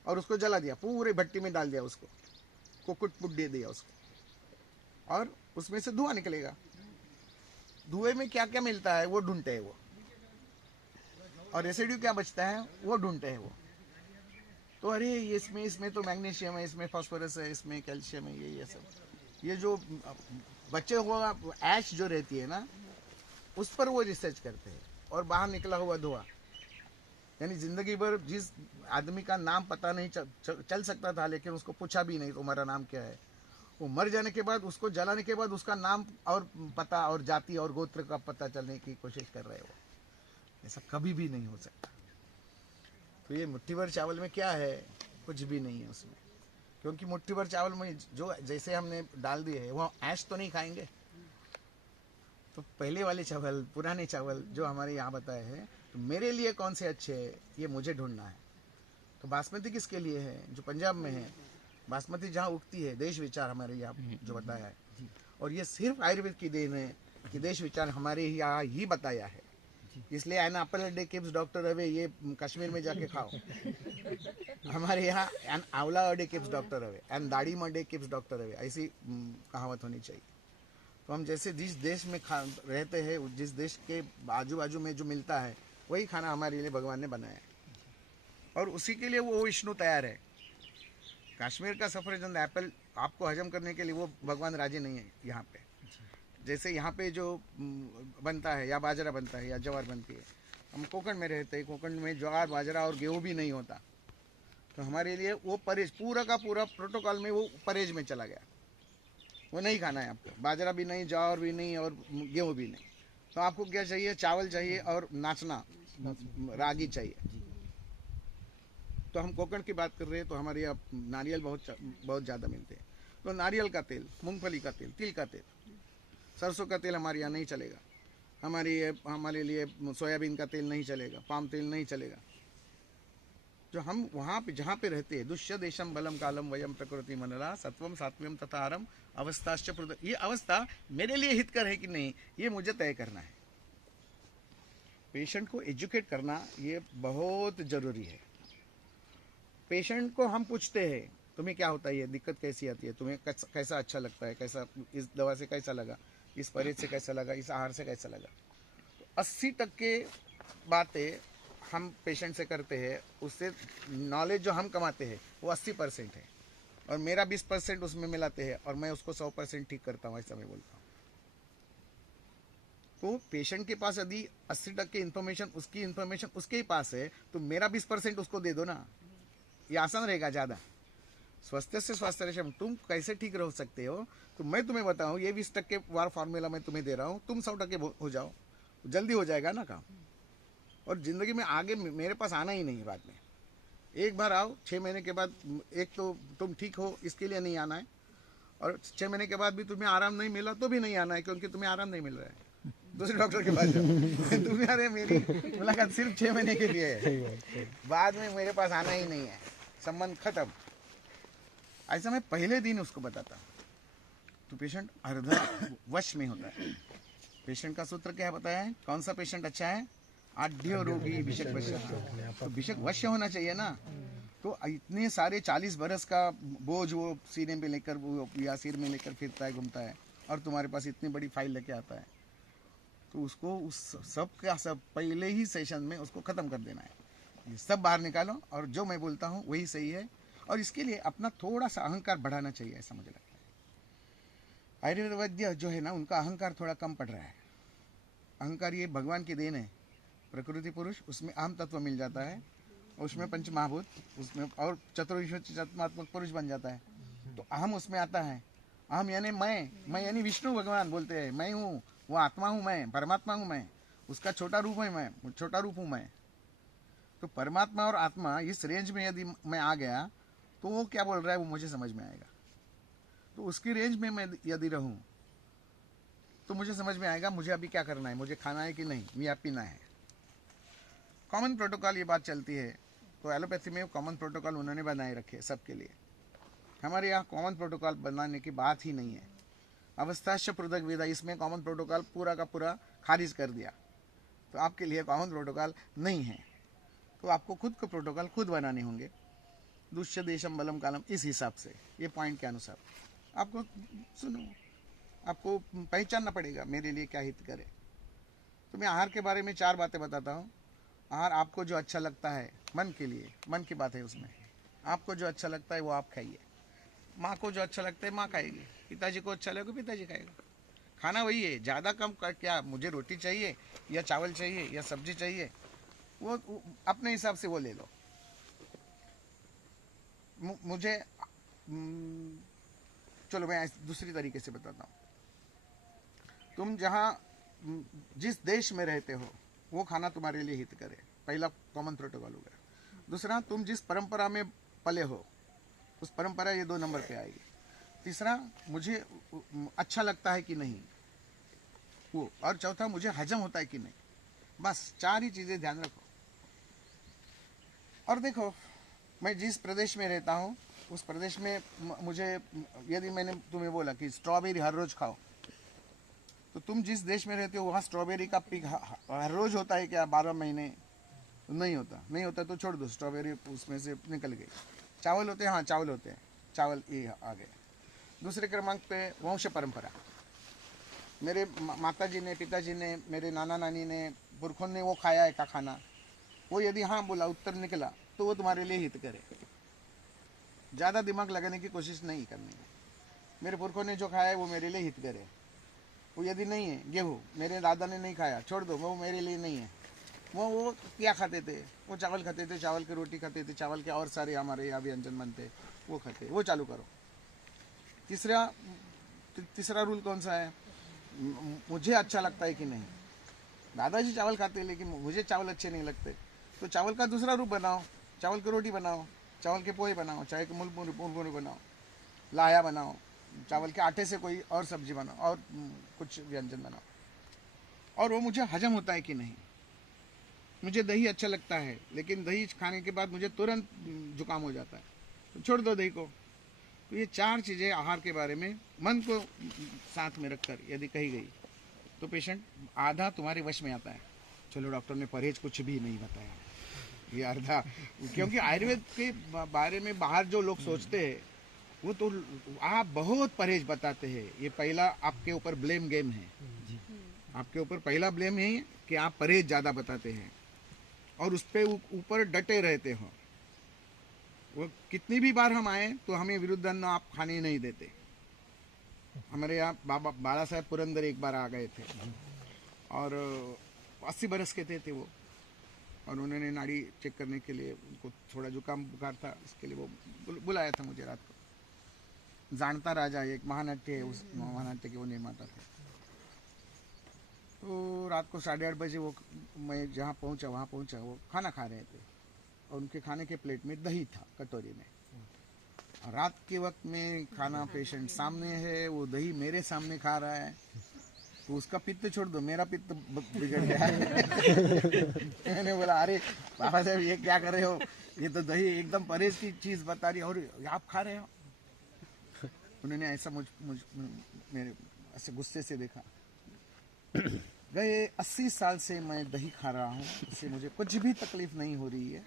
और उसको जला दिया, पूरे भट्टी में डाल दिया उसको, कुकुट पुट दे दिया उसको, और उसमें से धुआं निकलेगा। धुएं में क्या क्या मिलता है वो ढूंढते हैं वो, और रेसिड्यू क्या बचता है वो ढूंढते हैं वो। तो अरे इसमें तो मैग्नीशियम है, इसमें फास्फोरस है, इसमें कैल्शियम है, ये सब, ये जो बचे हुआ ऐश जो रहती है ना, उस पर वो रिसर्च करते हैं। और बाहर निकला हुआ धुआं, यानी जिंदगी भर जिस आदमी का नाम पता नहीं चल सकता था, लेकिन उसको पूछा भी नहीं तुम्हारा नाम क्या है, वो मर जाने के बाद, उसको जलाने के बाद उसका नाम और पता और जाति और गोत्र का पता चलने की कोशिश कर रहे हो। ऐसा कभी भी नहीं हो सकता। तो ये मुट्ठी भर चावल में क्या है? कुछ भी नहीं है उसमें, क्योंकि मुट्ठी भर चावल में जो जैसे हमने डाल दिए है, वो ऐश तो नहीं खाएंगे। तो पहले वाले चावल, पुराने चावल जो हमारे यहाँ बताए हैं, तो मेरे लिए कौन से अच्छे है ये मुझे ढूंढना है। तो बासमती किसके लिए है? जो पंजाब में है, बासमती जहाँ उगती है, देश विचार हमारे यहाँ जो बताया है। और ये सिर्फ आयुर्वेद की देन है कि देश विचार हमारे यहाँ ही बताया है। इसलिए an apple a day keeps doctor away, ये कश्मीर में जाके खाओ। हमारे यहाँ an amla a day keeps doctor away, an dadhi a day keeps doctor away, ऐसी कहावत होनी चाहिए। तो हम जैसे जिस देश में रहते हैं, जिस देश के आजू बाजू में जो मिलता है, वही खाना हमारे लिए भगवान ने बनाया है, और उसी के लिए वो विष्णु तैयार है। कश्मीर का सफरजंद एप्पल आपको हजम करने के लिए वो भगवान राजी नहीं है यहाँ पे। जैसे यहाँ पे जो बनता है, या बाजरा बनता है, या ज्वार बनती है, हम कोकण में रहते हैं, कोकण में ज्वार, बाजरा और गेहूँ भी नहीं होता। तो हमारे लिए वो परहेज, पूरा का पूरा प्रोटोकॉल में वो परहेज में चला गया। वो नहीं खाना है आपको, बाजरा भी नहीं, ज्वार भी नहीं, और गेहूँ भी नहीं। तो आपको क्या चाहिए? चावल चाहिए और नाचना, रागी चाहिए। तो हम कोकण की बात कर रहे हैं, तो हमारे यहाँ नारियल बहुत ज़्यादा मिलते हैं। तो नारियल का तेल, मूंगफली का तेल, तिल का तेल, सरसों का तेल हमारे यहाँ नहीं चलेगा। हमारे लिए सोयाबीन का तेल नहीं चलेगा, पाम तेल नहीं चलेगा। जो हम वहाँ पे जहाँ पे रहते हैं, दुष्य देशम बलम कालम वयम प्रकृति मनला सत्वम सात्व्यम तथारम अवस्थाश्च प्रद, ये अवस्था मेरे लिए हितकर है कि नहीं, ये मुझे तय करना है। पेशेंट को एजुकेट करना ये बहुत जरूरी है। पेशेंट को हम पूछते हैं तुम्हें क्या होता है, ये दिक्कत कैसी आती है, तुम्हें कैसा अच्छा लगता है, कैसा इस दवा से कैसा लगा, इस परहेज से कैसा लगा, इस आहार से कैसा लगा। तो 80% बातें हम पेशेंट से करते हैं, उससे नॉलेज जो हम कमाते हैं वो 80% है, और मेरा 20% उसमें मिलाते हैं, और मैं उसको 100% ठीक करता हूँ, ऐसा मैं बोलता हूँ। तो पेशेंट के पास यदि 80% इन्फॉर्मेशन उसके ही पास है, तो मेरा 20% उसको दे दो ना, ये आसान रहेगा ज़्यादा। स्वास्थ्य से स्वास्थ्य रेशम, तुम कैसे ठीक रह सकते हो, तो मैं तुम्हें बताऊं, ये 20% वार फार्मूला मैं तुम्हें दे रहा हूँ, तुम 100% हो जाओ, जल्दी हो जाएगा ना काम। और ज़िंदगी में आगे मेरे पास आना ही नहीं है बाद में। एक बार आओ, 6 महीने के बाद, एक तो तुम ठीक हो इसके लिए नहीं आना है, और 6 महीने के बाद भी तुम्हें आराम नहीं मिला तो भी नहीं आना है, क्योंकि तुम्हें आराम नहीं मिल रहा है। दूसरे डॉक्टर के पास जाओ। तुम्हारे मेरी मुलाकात सिर्फ 6 महीने के लिए है, बाद में मेरे पास आना ही नहीं है, संबंध खत्म। ऐसा मैं पहले दिन उसको बताता। तो पेशेंट अर्धा वश में होता है। पेशेंट का सूत्र क्या बताया है, कौन सा पेशेंट अच्छा है, आढ़्य रोगी विषक वश्य। तो विषक वश्य होना चाहिए ना। तो इतने सारे 40 बरस का बोझ वो सीने में लेकर, वो या सिर में लेकर फिरता है, घूमता है, और तुम्हारे पास इतनी बड़ी फाइल लेके आता है, तो उसको उस सब का सब पहले ही सेशन में उसको ख़त्म कर देना है। ये सब बाहर निकालो, और जो मैं बोलता हूँ वही सही है। और इसके लिए अपना थोड़ा सा अहंकार बढ़ाना चाहिए, ऐसा मुझे लगता है। आयुर्वेद्य जो है ना, उनका अहंकार थोड़ा कम पड़ रहा है। अहंकार ये भगवान की देन है। प्रकृति पुरुष, उसमें अहम तत्व मिल जाता है, उसमें पंच महाभूत, उसमें और चतुर्विंशत्मात्मक पुरुष बन जाता है। तो अहम उसमें आता है। अहम यानी मैं यानी विष्णु भगवान बोलते हैं, मैं हूँ, वो आत्मा हूँ, मैं परमात्मा हूँ, मैं उसका छोटा रूप है, मैं छोटा रूप हूँ मैं। तो परमात्मा और आत्मा इस रेंज में यदि मैं आ गया, तो वो क्या बोल रहा है वो मुझे समझ में आएगा। तो उसकी रेंज में मैं यदि रहूँ, तो मुझे समझ में आएगा मुझे अभी क्या करना है, मुझे खाना है कि नहीं, या पीना है। कॉमन प्रोटोकॉल ये बात चलती है। तो एलोपैथी में कॉमन प्रोटोकॉल उन्होंने बनाए रखे सबके लिए। हमारे यहाँ कॉमन प्रोटोकॉल बनाने की बात ही नहीं है। अवस्थाश्च पृथक विधा, इसमें कॉमन प्रोटोकॉल पूरा का पूरा खारिज कर दिया। तो आपके लिए कॉमन प्रोटोकॉल नहीं है, तो आपको खुद को प्रोटोकॉल खुद बनाने होंगे। दुष्य देशम बलम कालम, इस हिसाब से, ये पॉइंट के अनुसार आपको सुनो, आपको पहचानना पड़ेगा मेरे लिए क्या हित करे। तो मैं आहार के बारे में 4 बातें बताता हूँ। आहार आपको जो अच्छा लगता है, मन के लिए, मन की बात है उसमें, आपको जो अच्छा लगता है वो आप खाइए। माँ को जो अच्छा लगता है माँ खाएगी, पिताजी को अच्छा लगेगा पिताजी खाएगा। खाना वही है, ज़्यादा कम क्या मुझे रोटी चाहिए या चावल चाहिए या सब्जी चाहिए, वो अपने हिसाब से वो ले लो। मुझे चलो मैं दूसरी तरीके से बताता हूँ। तुम जहाँ जिस देश में रहते हो वो खाना तुम्हारे लिए हित करे, पहला कॉमन प्रोटोकॉल हो गया। दूसरा, तुम जिस परंपरा में पले हो उस परंपरा, ये 2 नंबर पे आएगी। तीसरा, मुझे अच्छा लगता है कि नहीं वो, और चौथा, मुझे हजम होता है कि नहीं। बस 4 ही चीज़ें ध्यान रखो। और देखो, मैं जिस प्रदेश में रहता हूँ उस प्रदेश में मुझे, यदि मैंने तुम्हें बोला कि स्ट्रॉबेरी हर रोज़ खाओ, तो तुम जिस देश में रहते हो वहाँ स्ट्रॉबेरी का पिक हर रोज़ होता है क्या? 12 महीने नहीं होता। नहीं होता तो छोड़ दो, स्ट्रॉबेरी उसमें से निकल गई। चावल होते हैं, हाँ चावल होते हैं, चावल ये आ गए। दूसरे क्रमांक पे वंश परंपरा। मेरे माता जी ने, पिताजी ने, मेरे नाना नानी ने, पुरखों ने वो खाया है का खाना, वो यदि हाँ बोला, उत्तर निकला, तो वो तुम्हारे लिए हित करे। ज़्यादा दिमाग लगाने की कोशिश नहीं करनी है। मेरे पुरखों ने जो खाया है वो मेरे लिए हित करे। वो यदि नहीं है, गेहूँ मेरे दादा ने नहीं खाया, छोड़ दो, वो मेरे लिए नहीं है। वो क्या खाते थे? वो चावल खाते थे, चावल की रोटी खाते थे, चावल के और सारे हमारे यहाँ व्यंजन बनते, वो खाते, वो चालू करो। तीसरा रूल कौन सा है? मुझे अच्छा लगता है कि नहीं। दादाजी चावल खाते हैं लेकिन मुझे चावल अच्छे नहीं लगते, तो चावल का दूसरा रूप बनाओ, चावल की रोटी बनाओ, चावल के पोहे बनाओ, चाय के मुरमुरे बनाओ, लाया बनाओ, चावल के आटे से कोई और सब्जी बनाओ, और कुछ व्यंजन बनाओ। और वो मुझे हजम होता है कि नहीं। मुझे दही अच्छा लगता है लेकिन दही खाने के बाद मुझे तुरंत जुकाम हो जाता है, तो छोड़ दो दही को। तो ये 4 चीज़ें आहार के बारे में मन को साथ में रखकर यदि कही गई तो पेशेंट आधा तुम्हारे वश में आता है। चलो डॉक्टर ने परहेज कुछ भी नहीं बताया, ये आधा, क्योंकि आयुर्वेद के बारे में बाहर जो लोग सोचते हैं वो तो आप बहुत परहेज बताते हैं। ये पहला आपके ऊपर ब्लेम गेम है, आपके ऊपर पहला ब्लेम है कि आप परहेज ज़्यादा बताते हैं और उस पर ऊपर डटे रहते हो। वो कितनी भी बार हम आए तो हमें विरुद्ध अन्न आप खाने नहीं देते। हमारे यहाँ बाबा साहेब पुरंदर एक बार आ गए थे, और 80 बरस के थे वो, और उन्होंने नाड़ी चेक करने के लिए, उनको थोड़ा जुकाम बुखार था, इसके लिए वो बुलाया था मुझे रात को। जानता राजा एक महानाट्य है, उस महानाट्य के वो निर्माता थे। तो रात को 8:30 बजे वो, मैं जहाँ पहुँचा वहाँ पहुँचा, वो खाना खा रहे थे और उनके खाने के प्लेट में दही था कटोरी में। और रात के वक्त में खाना पेशेंट सामने है, वो दही मेरे सामने खा रहा है, तो उसका पित्त छोड़ दो, मेरा पित्त बिगड़ गया मैंने बोला अरे बाबा साहब ये क्या कर रहे हो, ये तो दही एकदम परहेज की चीज बता रही है और आप खा रहे हो। उन्होंने ऐसा मुझ मेरे ऐसे गुस्से से देखा। गए 80 साल से मैं दही खा रहा हूँ, इससे मुझे कुछ भी तकलीफ नहीं हो रही है।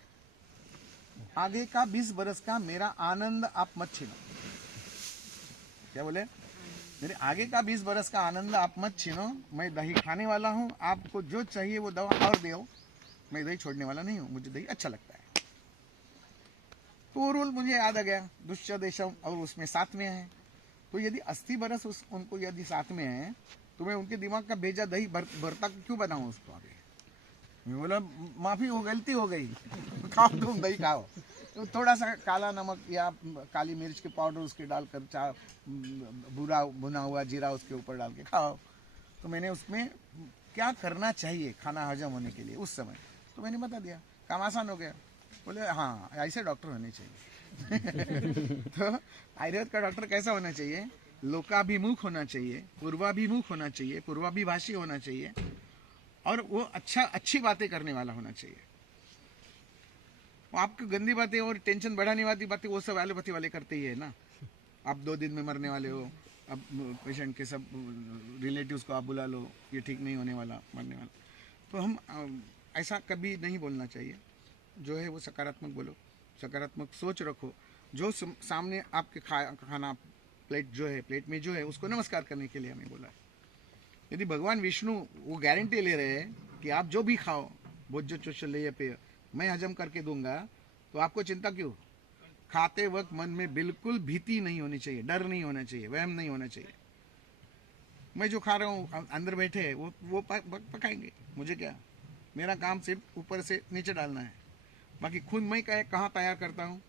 आगे का 20 बरस का मेरा आनंद आप मत छीनो। क्या बोले? मेरे आगे का 20 बरस का आनंद आप मत छीनो। मैं दही खाने वाला हूँ, आपको जो चाहिए वो दवा और दो, मैं दही छोड़ने वाला नहीं हूँ, मुझे दही अच्छा लगता है। तो वो रूल मुझे याद आ गया, दुष्ट देशम, और उसमें साथ में है। तो यदि 80 बरस उनको यदि साथ में है, तो मैं उनके दिमाग का भेजा दही भरता क्यों बनाऊं उसको आगे? मैं बोला माफी हो, गलती हो गई, खाओ तुम दही खाओ। तो थोड़ा सा काला नमक या काली मिर्च के पाउडर उसके डालकर, चार बुरा भुना हुआ जीरा उसके ऊपर डाल के खाओ। तो मैंने उसमें क्या करना चाहिए खाना हजम होने के लिए उस समय, तो मैंने बता दिया, काम आसान हो गया। बोले हाँ ऐसे डॉक्टर होने चाहिए तो आयुर्वेद का डॉक्टर कैसा होना चाहिए? लोकाभिमुख होना चाहिए, पूर्वाभिमुख होना चाहिए, पूर्वाभिभाषी होना चाहिए, और वो अच्छी बातें करने वाला होना चाहिए। आपको गंदी बातें और टेंशन बढ़ाने वाली बातें वो सब एलोपैथी वाले करते ही है ना। आप 2 दिन में मरने वाले हो, अब पेशेंट के सब रिलेटिव्स को आप बुला लो, ये ठीक नहीं होने वाला, मरने वाला। तो हम ऐसा कभी नहीं बोलना चाहिए। जो है वो सकारात्मक बोलो, सकारात्मक सोच रखो। जो सामने आपके खाना प्लेट जो है, प्लेट में जो है, उसको नमस्कार करने के लिए हमें बोला है। यदि भगवान विष्णु वो गारंटी ले रहे हैं कि आप जो भी खाओ, भोज्य चोषलेय पेय, मैं हजम करके दूंगा, तो आपको चिंता क्यों? खाते वक्त मन में बिल्कुल भीति नहीं होनी चाहिए, डर नहीं होना चाहिए, वहम नहीं होना चाहिए। मैं जो खा रहा हूँ अंदर बैठे है वो पकाएंगे, मुझे क्या? मेरा काम सिर्फ ऊपर से नीचे डालना है। बाकी खून मैं कहाँ तैयार करता हूँ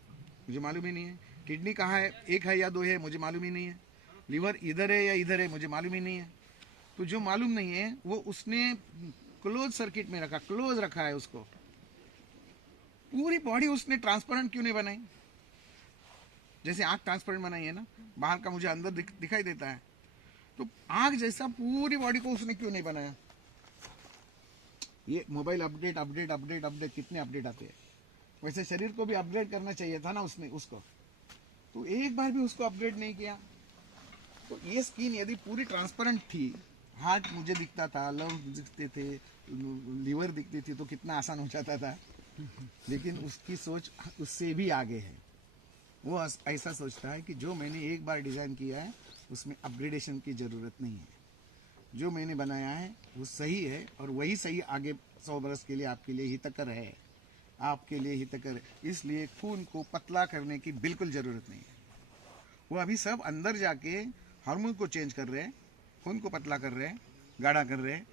मुझे मालूम ही नहीं है। किडनी कहाँ है, 1 है या 2 है, मुझे मालूम ही नहीं है। लीवर इधर है या इधर है, मुझे मालूम ही नहीं है। तो जो मालूम नहीं है वो उसने क्लोज सर्किट में रखा, क्लोज रखा है उसको। पूरी बॉडी उसने ट्रांसपेरेंट क्यों नहीं बनाई? जैसे आंख ट्रांसपेरेंट बनाई है ना, बाहर का मुझे अंदर दिखाई देता है, तो आंख जैसा पूरी बॉडी को उसने क्यों नहीं बनाया? ये mobile update update update update, कितने अपडेट आते हैं, वैसे शरीर को भी अपग्रेड करना चाहिए था ना उसने उसको। तो एक बार भी उसको अपग्रेड नहीं किया। तो ये स्किन यदि पूरी ट्रांसपेरेंट थी, हार्ट मुझे दिखता था, लंग्स दिखते थे, लीवर दिखती थी, तो कितना आसान हो जाता था। लेकिन उसकी सोच उससे भी आगे है। वो ऐसा सोचता है कि जो मैंने एक बार डिजाइन किया है उसमें अपग्रेडेशन की जरूरत नहीं है, जो मैंने बनाया है वो सही है, और वही सही आगे 100 बरस के लिए आपके लिए हितकर है, आपके लिए हितकर है। इसलिए खून को पतला करने की बिल्कुल जरूरत नहीं है। वो अभी सब अंदर जाके हार्मोन को चेंज कर रहे हैं, खून को पतला कर रहे हैं, गाढ़ा कर रहे हैं,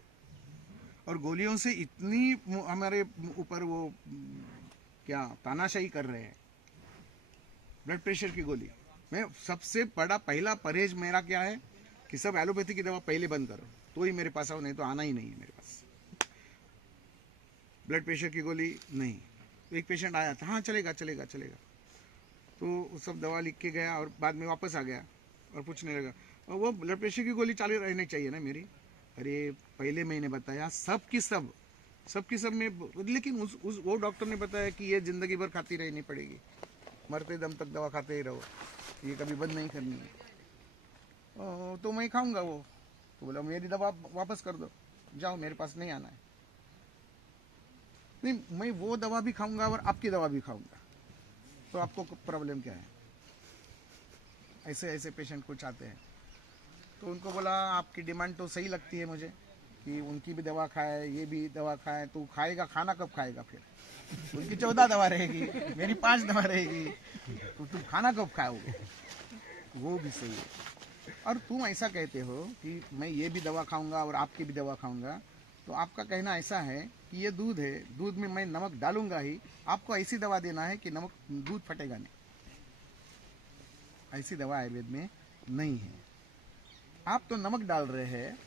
और गोलियों से इतनी हमारे ऊपर वो क्या तानाशाही कर रहे हैं। ब्लड प्रेशर की गोली, मैं सबसे बड़ा पहला परहेज मेरा क्या है कि सब एलोपैथी की दवा पहले बंद करो, तो ही मेरे पास आओ, नहीं तो आना ही नहीं है मेरे पास। ब्लड प्रेशर की गोली नहीं। तो एक पेशेंट आया था, हाँ चलेगा चलेगा चलेगा, तो सब दवा लिख के गया और बाद में वापस आ गया और पूछने लगा, वो ब्लड प्रेशर की गोली चालू रहनी चाहिए ना मेरी। अरे पहले मैंने बताया सबकी सब में, लेकिन वो डॉक्टर ने बताया कि ये जिंदगी भर खाती रहनी पड़ेगी, मरते दम तक दवा खाते ही रहो, ये कभी बंद नहीं करनी है। तो मैं खाऊंगा वो, तो बोला मेरी दवा वापस कर दो, जाओ मेरे पास नहीं आना है। नहीं, मैं वो दवा भी खाऊंगा और आपकी दवा भी खाऊंगा, तो आपको प्रॉब्लम क्या है? ऐसे ऐसे पेशेंट कुछ आते हैं। तो उनको बोला आपकी डिमांड तो सही लगती है मुझे कि उनकी भी दवा खाए, ये भी दवा खाए, तो खाएगा, खाना कब खाएगा? फिर उनकी 14 दवा रहेगी, मेरी 5 दवा रहेगी, तो तुम खाना कब खाओगे? वो भी सही है। और तुम ऐसा कहते हो कि मैं ये भी दवा खाऊंगा और आपकी भी दवा खाऊंगा, तो आपका कहना ऐसा है कि ये दूध है, दूध में मैं नमक डालूंगा ही, आपको ऐसी दवा देना है कि नमक दूध फटेगा नहीं। ऐसी दवा आयुर्वेद में नहीं है। आप तो नमक डाल रहे हैं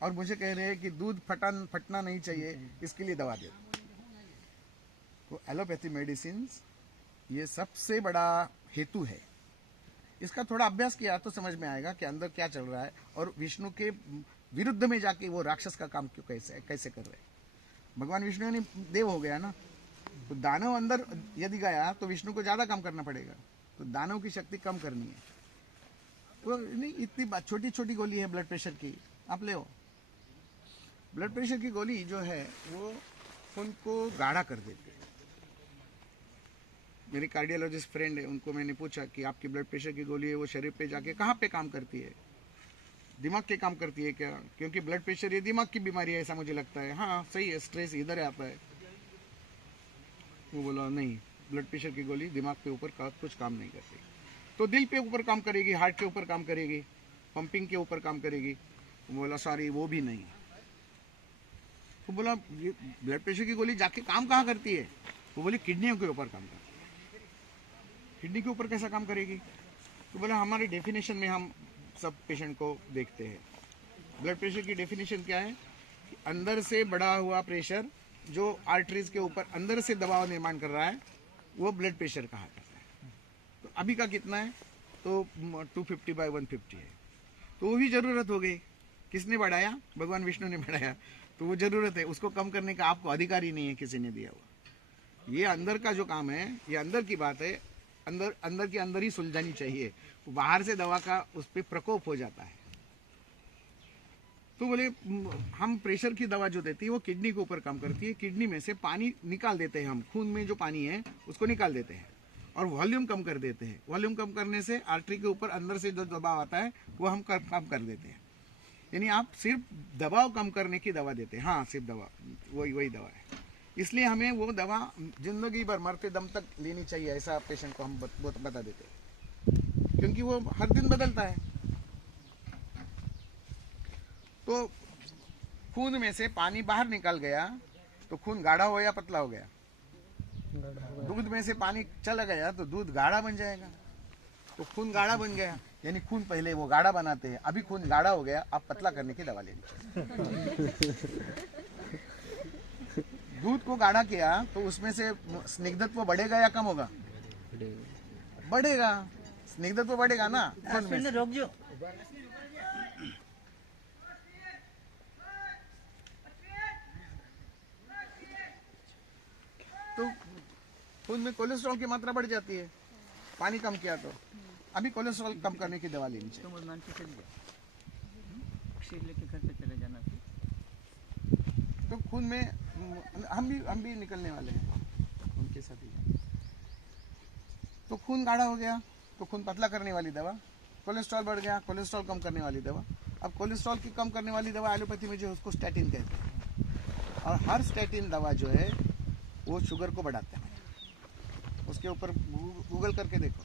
और मुझे कह रहे हैं कि दूध फटना नहीं चाहिए, इसके लिए दवा दे। तो एलोपैथी मेडिसिन ये सबसे बड़ा हेतु है। इसका थोड़ा अभ्यास किया तो समझ में आएगा कि अंदर क्या चल रहा है और विष्णु के विरुद्ध में जाके वो राक्षस का काम क्यों कैसे कर रहे हैं। भगवान विष्णु ने देव हो गया ना, तो दानव अंदर यदि गया तो विष्णु को ज्यादा काम करना पड़ेगा, तो दानव की शक्ति कम करनी है। तो नहीं, इतनी बात, छोटी छोटी गोली है ब्लड प्रेशर की, आप ले। ब्लड प्रेशर की गोली जो है वो खून को गाढ़ा कर देती है। मेरी कार्डियोलॉजिस्ट फ्रेंड है, उनको मैंने पूछा कि आपकी ब्लड प्रेशर की गोली है वो शरीर पे जाके कहाँ पे काम करती है, दिमाग के काम करती है क्या? क्योंकि ब्लड प्रेशर ये दिमाग की बीमारी है ऐसा मुझे लगता है। हाँ सही है, स्ट्रेस इधर आता है। वो बोला नहीं, ब्लड प्रेशर की गोली दिमाग के ऊपर कुछ काम नहीं करती, तो दिल पे ऊपर काम करेगी, हार्ट के ऊपर काम करेगी, पंपिंग के ऊपर काम करेगी। वो बोला सॉरी वो भी नहीं। तो बोला ब्लड प्रेशर की गोली जाके काम कहाँ करती है? वो बोली किडनियों के ऊपर काम करती है। किडनी के ऊपर कैसा काम करेगी? तो बोला हमारी डेफिनेशन में हम सब पेशेंट को देखते हैं। ब्लड प्रेशर की डेफिनेशन क्या है कि अंदर से बढ़ा हुआ प्रेशर जो आर्टरीज के ऊपर अंदर से दबाव निर्माण कर रहा है वो ब्लड प्रेशर कहा जाता है। तो अभी का कितना है? तो 250/150 है। तो वो भी जरूरत हो गई। किसने बढ़ाया? भगवान विष्णु ने बढ़ाया। तो वो जरूरत है, उसको कम करने का आपको अधिकार ही नहीं है, किसी ने दिया हुआ। ये अंदर का जो काम है, ये अंदर की बात है, अंदर के अंदर ही सुलझानी चाहिए। बाहर से दवा का उस पर प्रकोप हो जाता है। तो बोले हम प्रेशर की दवा जो देती है वो किडनी के ऊपर काम करती है। किडनी में से पानी निकाल देते हैं हम, खून में जो पानी है उसको निकाल देते हैं और वॉल्यूम कम कर देते हैं। वॉल्यूम कम करने से आर्टरी के ऊपर अंदर से जो दबाव आता है वो हम कम कर देते हैं। यानी आप सिर्फ दबाव कम करने की दवा देते हैं। हाँ सिर्फ दवा, वही दवा है। इसलिए हमें वो दवा जिंदगी भर मरते दम तक लेनी चाहिए, ऐसा पेशेंट को हम बता देते हैं, क्योंकि वो हर दिन बदलता है। तो खून में से पानी बाहर निकल गया तो खून गाढ़ा हो या पतला हो गया? दूध में से पानी चला गया तो दूध गाढ़ा बन जाएगा। तो खून गाढ़ा बन गया, यानी खून पहले वो गाढ़ा बनाते हैं, अभी खून गाढ़ा हो गया, अब पतला करने की दवा लेनी चाहिए। दूध को गाढ़ा किया तो उसमें से स्निग्धत्व बढ़ेगा या कम होगा? बढ़ेगा। स्निग्धत्व बढ़ेगा ना खून में। रोक जो तो खून में कोलेस्ट्रॉल की मात्रा बढ़ जाती है, पानी कम किया तो। अभी कोलेस्ट्रॉल कम करने की दवा लेनी चाहिए। तुम मान के चल जाओ, खीर लेके घर पे चले जाना। तो खून में हम भी निकलने वाले हैं उनके साथ ही। तो खून गाढ़ा हो गया तो खून पतला करने वाली दवा, कोलेस्ट्रॉल बढ़ गया, कोलेस्ट्रॉल कम करने वाली दवा। अब कोलेस्ट्रॉल की कम करने वाली दवा एलोपैथी में जो है उसको स्टैटिन कहते हैं। और हर स्टैटिन दवा जो है वो शुगर को बढ़ाता है। उसके ऊपर गूगल करके देखो,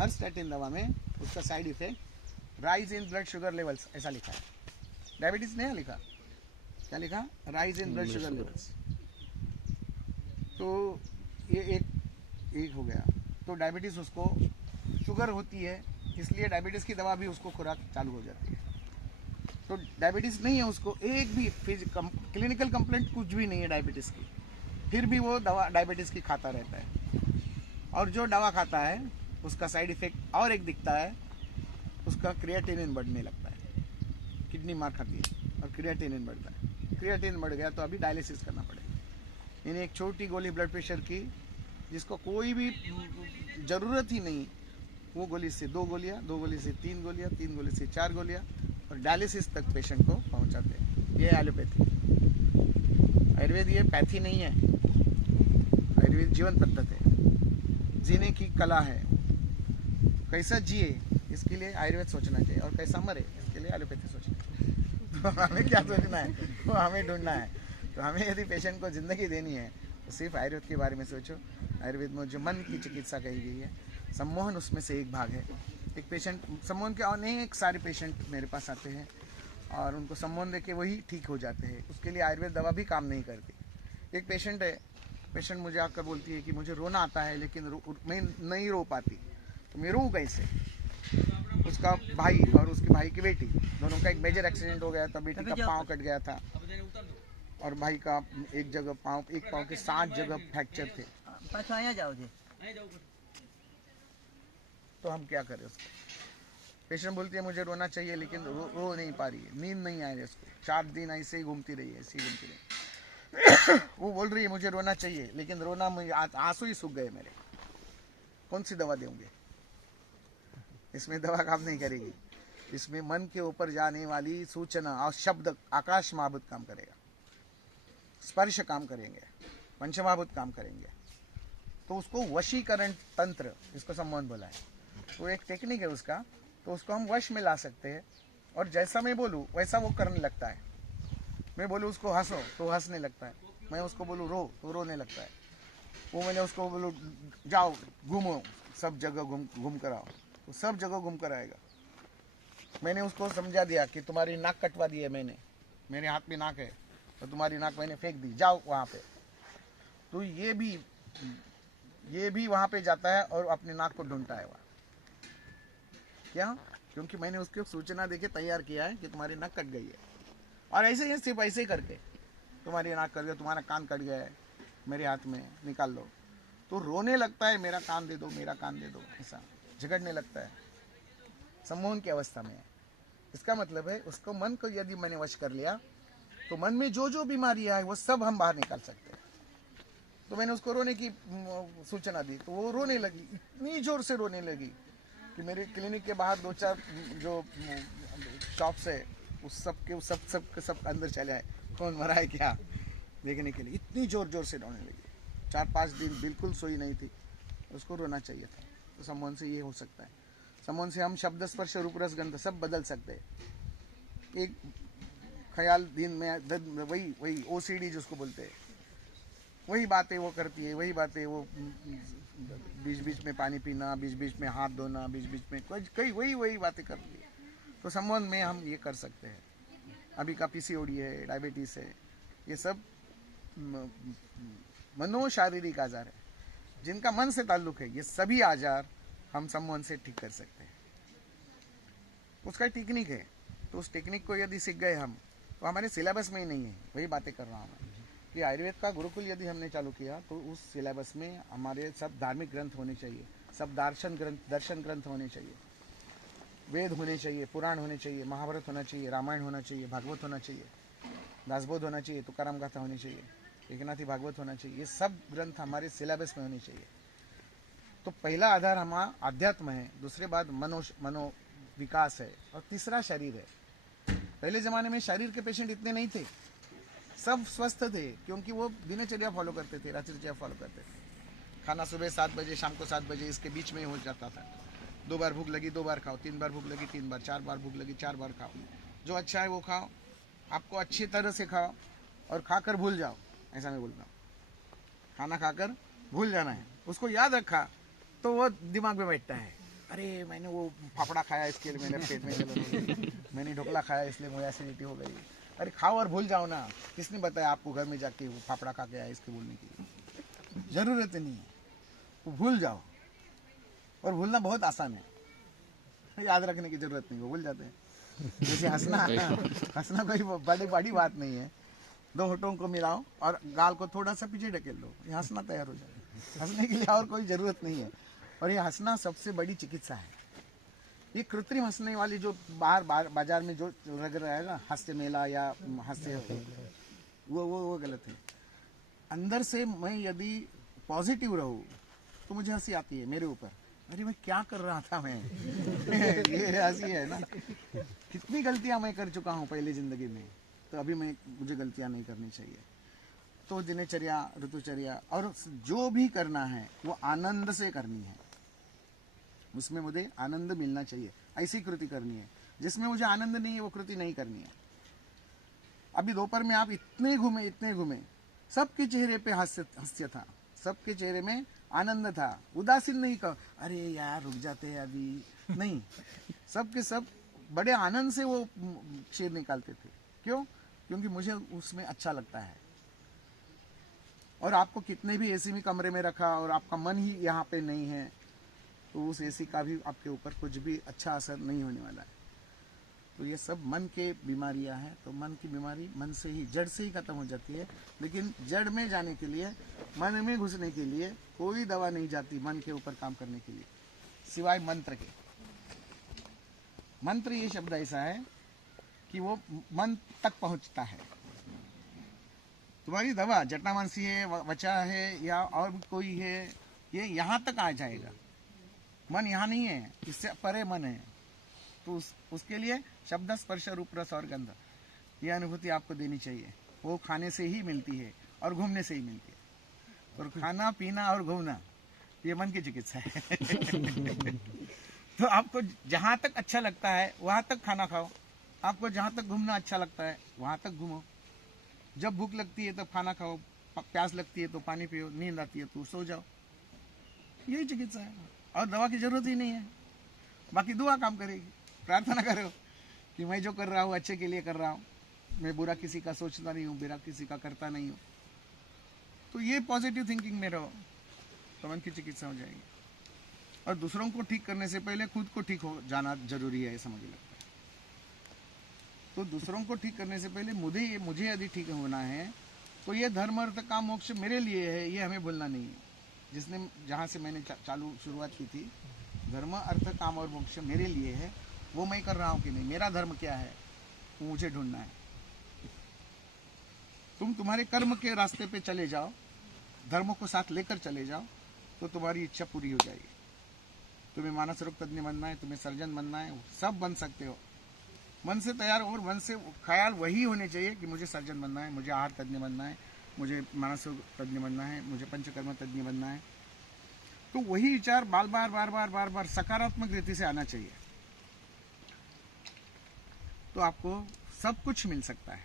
हर स्टैटिन दवा में उसका side effect rise in blood sugar levels ऐसा लिखा है। डायबिटीज नहीं लिखा, क्या लिखा? Rise in blood sugar levels. तो ये एक हो गया। तो डायबिटीज उसको शुगर होती है, इसलिए डायबिटीज की दवा भी उसको खुराक चालू हो जाती है। तो डायबिटीज नहीं है उसको, एक भी क्लिनिकल कंप्लेंट कुछ भी नहीं है डायबिटीज की, फिर भी वो दवा डायबिटीज की खाता रहता है। और जो दवा खाता है उसका साइड इफेक्ट और एक दिखता है, उसका क्रिएटिनिन बढ़ने लगता है। किडनी मार खाती है और क्रिएटिनिन बढ़ता है। क्रिएटिनिन बढ़ गया तो अभी डायलिसिस करना पड़ेगा। यानी एक छोटी गोली ब्लड प्रेशर की जिसको कोई भी ज़रूरत ही नहीं, वो गोली से 2 गोलियाँ, 2 गोली से 3 गोलियाँ, 3 गोली से 4 गोलियाँ और डायलिसिस तक पेशेंट को पहुंचाते हैं। ये एलोपैथी। आयुर्वेद ये पैथी नहीं है, आयुर्वेद जीवन पद्धति है, जीने की कला है। कैसा जिए इसके लिए आयुर्वेद सोचना चाहिए और कैसा मरे इसके लिए एलोपैथी सोचना चाहिए। तो हमें क्या सोचना है, वो हमें ढूंढना है। तो हमें यदि पेशेंट को ज़िंदगी देनी है तो सिर्फ आयुर्वेद के बारे में सोचो। आयुर्वेद में जो मन की चिकित्सा कही गई है, सम्मोहन उसमें से एक भाग है। एक पेशेंट सम्मोहन के अनेक सारे पेशेंट मेरे पास आते हैं और उनको सम्मोहन दे के वही ठीक हो जाते हैं। उसके लिए आयुर्वेद दवा भी काम नहीं करती। एक पेशेंट है, पेशेंट मुझे आकर बोलती है कि मुझे रोना आता है लेकिन मैं नहीं रो पाती, तो मैं रो कैसे। उसका भाई और उसके भाई की बेटी दोनों का एक मेजर एक्सीडेंट हो गया था। बेटी का पाँव कट गया था और भाई का एक पाँव के 7 जगह फ्रैक्चर थे। तो हम क्या करें उसको। पेशेंट बोलती है मुझे रोना चाहिए लेकिन रो नहीं पा रही है, नींद नहीं आ रही है उसको। 4 दिन ऐसे ही घूमती रही है, ऐसे ही घूमती रही। वो बोल रही है मुझे रोना चाहिए लेकिन रोना, मुझे आंसू ही सूख गए मेरे, कौन सी दवा देंगे। इसमें दवा काम नहीं करेगी। इसमें मन के ऊपर जाने वाली सूचना और शब्द आकाश महाभूत काम करेगा, स्पर्श काम करेंगे, पंचमहाभूत काम करेंगे। तो उसको वशीकरण तंत्र, इसको सम्मोहन बोला है, तो एक टेक्निक है उसका। तो उसको हम वश में ला सकते हैं और जैसा मैं बोलूँ वैसा वो करने लगता है। मैं बोलूँ उसको हंसो तो हंसने लगता है, मैं उसको बोलूँ रो तो रोने लगता है। वो मैंने उसको बोलूँ जाओ घूमो, सब जगह घूम कर आओ, तो सब जगह घूम कर आएगा। मैंने उसको समझा दिया कि तुम्हारी नाक कटवा दी है मैंने, मेरे हाथ में नाक है तो तुम्हारी नाक मैंने फेंक दी, जाओ वहाँ पे। तो ये भी वहाँ पे जाता है और अपनी नाक को ढूंढता है वहाँ। क्या? क्योंकि मैंने उसको सूचना देके तैयार किया है कि तुम्हारी नाक कट गई है। और ऐसे ही सिर्फ ऐसे ही करके तुम्हारी नाक कट गई, तुम्हारा कान कट गया है, मेरे हाथ में निकाल लो। तो रोने लगता है, मेरा कान दे दो, मेरा कान दे दो, ऐसा झगड़ने लगता है, सम्मोहन की अवस्था में है। इसका मतलब है उसको मन को यदि मैंने वश कर लिया तो मन में जो जो बीमारियां है वो सब हम बाहर निकाल सकते हैं। तो मैंने उसको रोने की सूचना दी तो वो रोने लगी, इतनी जोर से रोने लगी कि मेरे क्लिनिक के बाहर 2-4 जो शॉप्स है उस सब अंदर चले आए, कौन मरा है क्या देखने के लिए। इतनी जोर से रोने लगी, 4-5 दिन बिल्कुल सोई नहीं थी। उसको रोना चाहिए था। तो सम्मोहन से ये हो सकता है। सम्मोहन से हम शब्द स्पर्श रूप रस गंध सब बदल सकते हैं। एक ख्याल दिन में वही ओसीडी जिसको बोलते हैं, वही बातें वो करती है, वही बातें वो बीच बीच में पानी पीना, बीच बीच में हाथ धोना, बीच बीच में कई वही बातें करती है। तो सम्मोहन में हम ये कर सकते हैं। अभी का पीसीओडी है, डायबिटीज है, ये सब मनोशारीरिक आजार है जिनका मन से ताल्लुक है। ये सभी आजार हम सम्मोहन से ठीक कर सकते हैं। उसका टेक्निक है, तो उस टेक्निक को यदि सीख गए हम तो हमारे सिलेबस में ही नहीं है। वही बातें कर रहा हूँ मैं कि आयुर्वेद का गुरुकुल यदि हमने चालू किया तो उस सिलेबस में हमारे सब धार्मिक ग्रंथ होने चाहिए, सब दर्शन ग्रंथ होने चाहिए, वेद होने चाहिए, पुराण होने चाहिए, महाभारत होना चाहिए, रामायण होना चाहिए, भागवत होना चाहिए, दासबोध होना चाहिए, तुकाराम गाथा होनी चाहिए, एकनाथी भागवत होना चाहिए। ये सब ग्रंथ हमारे सिलेबस में होने चाहिए। तो पहला आधार हमारा अध्यात्म है, दूसरे बात मनो विकास है और तीसरा शरीर है। पहले ज़माने में शरीर के पेशेंट इतने नहीं थे, सब स्वस्थ थे क्योंकि वो दिनचर्या फॉलो करते थे, रात्रिचर्या फॉलो करते थे। खाना सुबह 7 बजे, शाम को 7 बजे, इसके बीच में हो जाता था। 2 बार भूख लगी 2 बार खाओ, 3 बार भूख लगी 3 बार, 4 बार भूख लगी 4 बार खाओ। जो अच्छा है वो खाओ, आपको अच्छी तरह से खाओ और खाकर भूल जाओ। ऐसा मैं बोलता हूँ, खाना खाकर भूल जाना है। उसको याद रखा तो वो दिमाग में बैठता है, अरे मैंने वो फाफड़ा खाया इसके लिए मेरे पेट में जलन हो गई, मैंने ढोकला खाया इसलिए मुझे एसिडिटी हो गई। अरे खाओ और भूल जाओ ना। किसने बताया आपको घर में जाके वो फाफड़ा खा के आया इसके बोलने की? जरूरत नहीं है, वो भूल जाओ। और भूलना बहुत आसान है, याद रखने की जरूरत नहीं, वो भूल जाते हैं। जैसे हंसना कोई बड़ी बात नहीं है। 2 होठों को मिलाओ और गाल को थोड़ा सा पीछे ढकेल लो, ये हंसना तैयार हो जाए। हंसने के लिए और कोई ज़रूरत नहीं है। और ये हंसना सबसे बड़ी चिकित्सा है। ये कृत्रिम हंसने वाली जो बाहर बाजार में जो लग रहा है ना, हास्य मेला या हास्य, वो गलत है। अंदर से मैं यदि पॉजिटिव रहूँ तो मुझे हंसी आती है मेरे ऊपर। अरे मैं क्या कर रहा था मैं ये हंसी है ना। कितनी गलतियाँ मैं कर चुका हूँ पहले ज़िंदगी में, तो अभी मुझे गलतियाँ नहीं करनी चाहिए। तो दिनचर्या, ऋतुचर्या और जो भी करना है वो आनंद से करनी है। उसमें मुझे आनंद मिलना चाहिए, ऐसी कृति करनी है। जिसमें मुझे आनंद नहीं है वो कृति नहीं करनी है। अभी दोपहर में आप इतने घूमे, सबके चेहरे पे हास्य था, सबके चेहरे में आनंद था। उदासीन नहीं कहा अरे यार रुक जाते हैं अभी, नहीं, सबके सब बड़े आनंद से वो क्षीर निकालते थे। क्यों? क्योंकि मुझे उसमें अच्छा लगता है। और आपको कितने भी एसी में कमरे में रखा और आपका मन ही यहाँ पे नहीं है, तो उस एसी का भी आपके ऊपर कुछ भी अच्छा असर नहीं होने वाला है। तो ये सब मन के बीमारियां हैं। तो मन की बीमारी मन से ही, जड़ से ही खत्म हो जाती है। लेकिन जड़ में जाने के लिए, मन में घुसने के लिए कोई दवा नहीं जाती मन के ऊपर काम करने के लिए, सिवाय मंत्र के। मंत्र ये शब्द ऐसा है कि वो मन तक पहुंचता है। तुम्हारी दवा जटामांसी है, वचा है या और कोई है, ये यहाँ तक आ जाएगा। मन यहाँ नहीं है, इससे परे मन है। तो उसके लिए शब्द स्पर्श रूप रस और गंध, ये अनुभूति आपको देनी चाहिए। वो खाने से ही मिलती है और घूमने से ही मिलती है। और खाना पीना और घूमना ये मन की चिकित्सा है। तो आपको जहाँ तक अच्छा लगता है वहाँ तक खाना खाओ, आपको जहाँ तक घूमना अच्छा लगता है वहाँ तक घूमो। जब भूख लगती है तो खाना खाओ, प्यास लगती है तो पानी पियो, नींद आती है तो सो जाओ। यही चिकित्सा है और दवा की जरूरत ही नहीं है। बाकी दुआ काम करेगी। प्रार्थना करो कि मैं जो कर रहा हूँ अच्छे के लिए कर रहा हूँ, मैं बुरा किसी का सोचता नहीं हूँ, बुरा किसी का करता नहीं हूँ। तो ये पॉजिटिव थिंकिंग में रहो तो मन की चिकित्सा हो जाएगी। और दूसरों को ठीक करने से पहले खुद को ठीक हो जाना जरूरी है, ऐसा मुझे लगता है। तो दूसरों को ठीक करने से पहले मुझे यदि ठीक होना है तो ये धर्म अर्थ काम मोक्ष मेरे लिए है, ये हमें भूलना नहीं है। जिसने जहाँ से मैंने शुरुआत की थी, धर्म अर्थ काम और मोक्ष मेरे लिए है, वो मैं कर रहा हूँ कि नहीं, मेरा धर्म क्या है वो मुझे ढूंढना है। तुम तुम्हारे कर्म के रास्ते पे चले जाओ, धर्म को साथ लेकर चले जाओ, तो तुम्हारी इच्छा पूरी हो जाएगी। तुम्हें मानस रोग तज्ञ बनना है, तुम्हें सर्जन बनना है, सब बन सकते हो। मन से तैयार और मन से ख्याल वही होने चाहिए कि मुझे सर्जन बनना है, मुझे आहार तज्ञ बनना है, मुझे मानस रोग तज्ञ बनना है, मुझे पंचकर्म तज्ञ बनना है। तो वही विचार बार बार बार बार बार बार सकारात्मक रीति से आना चाहिए, तो आपको सब कुछ मिल सकता है।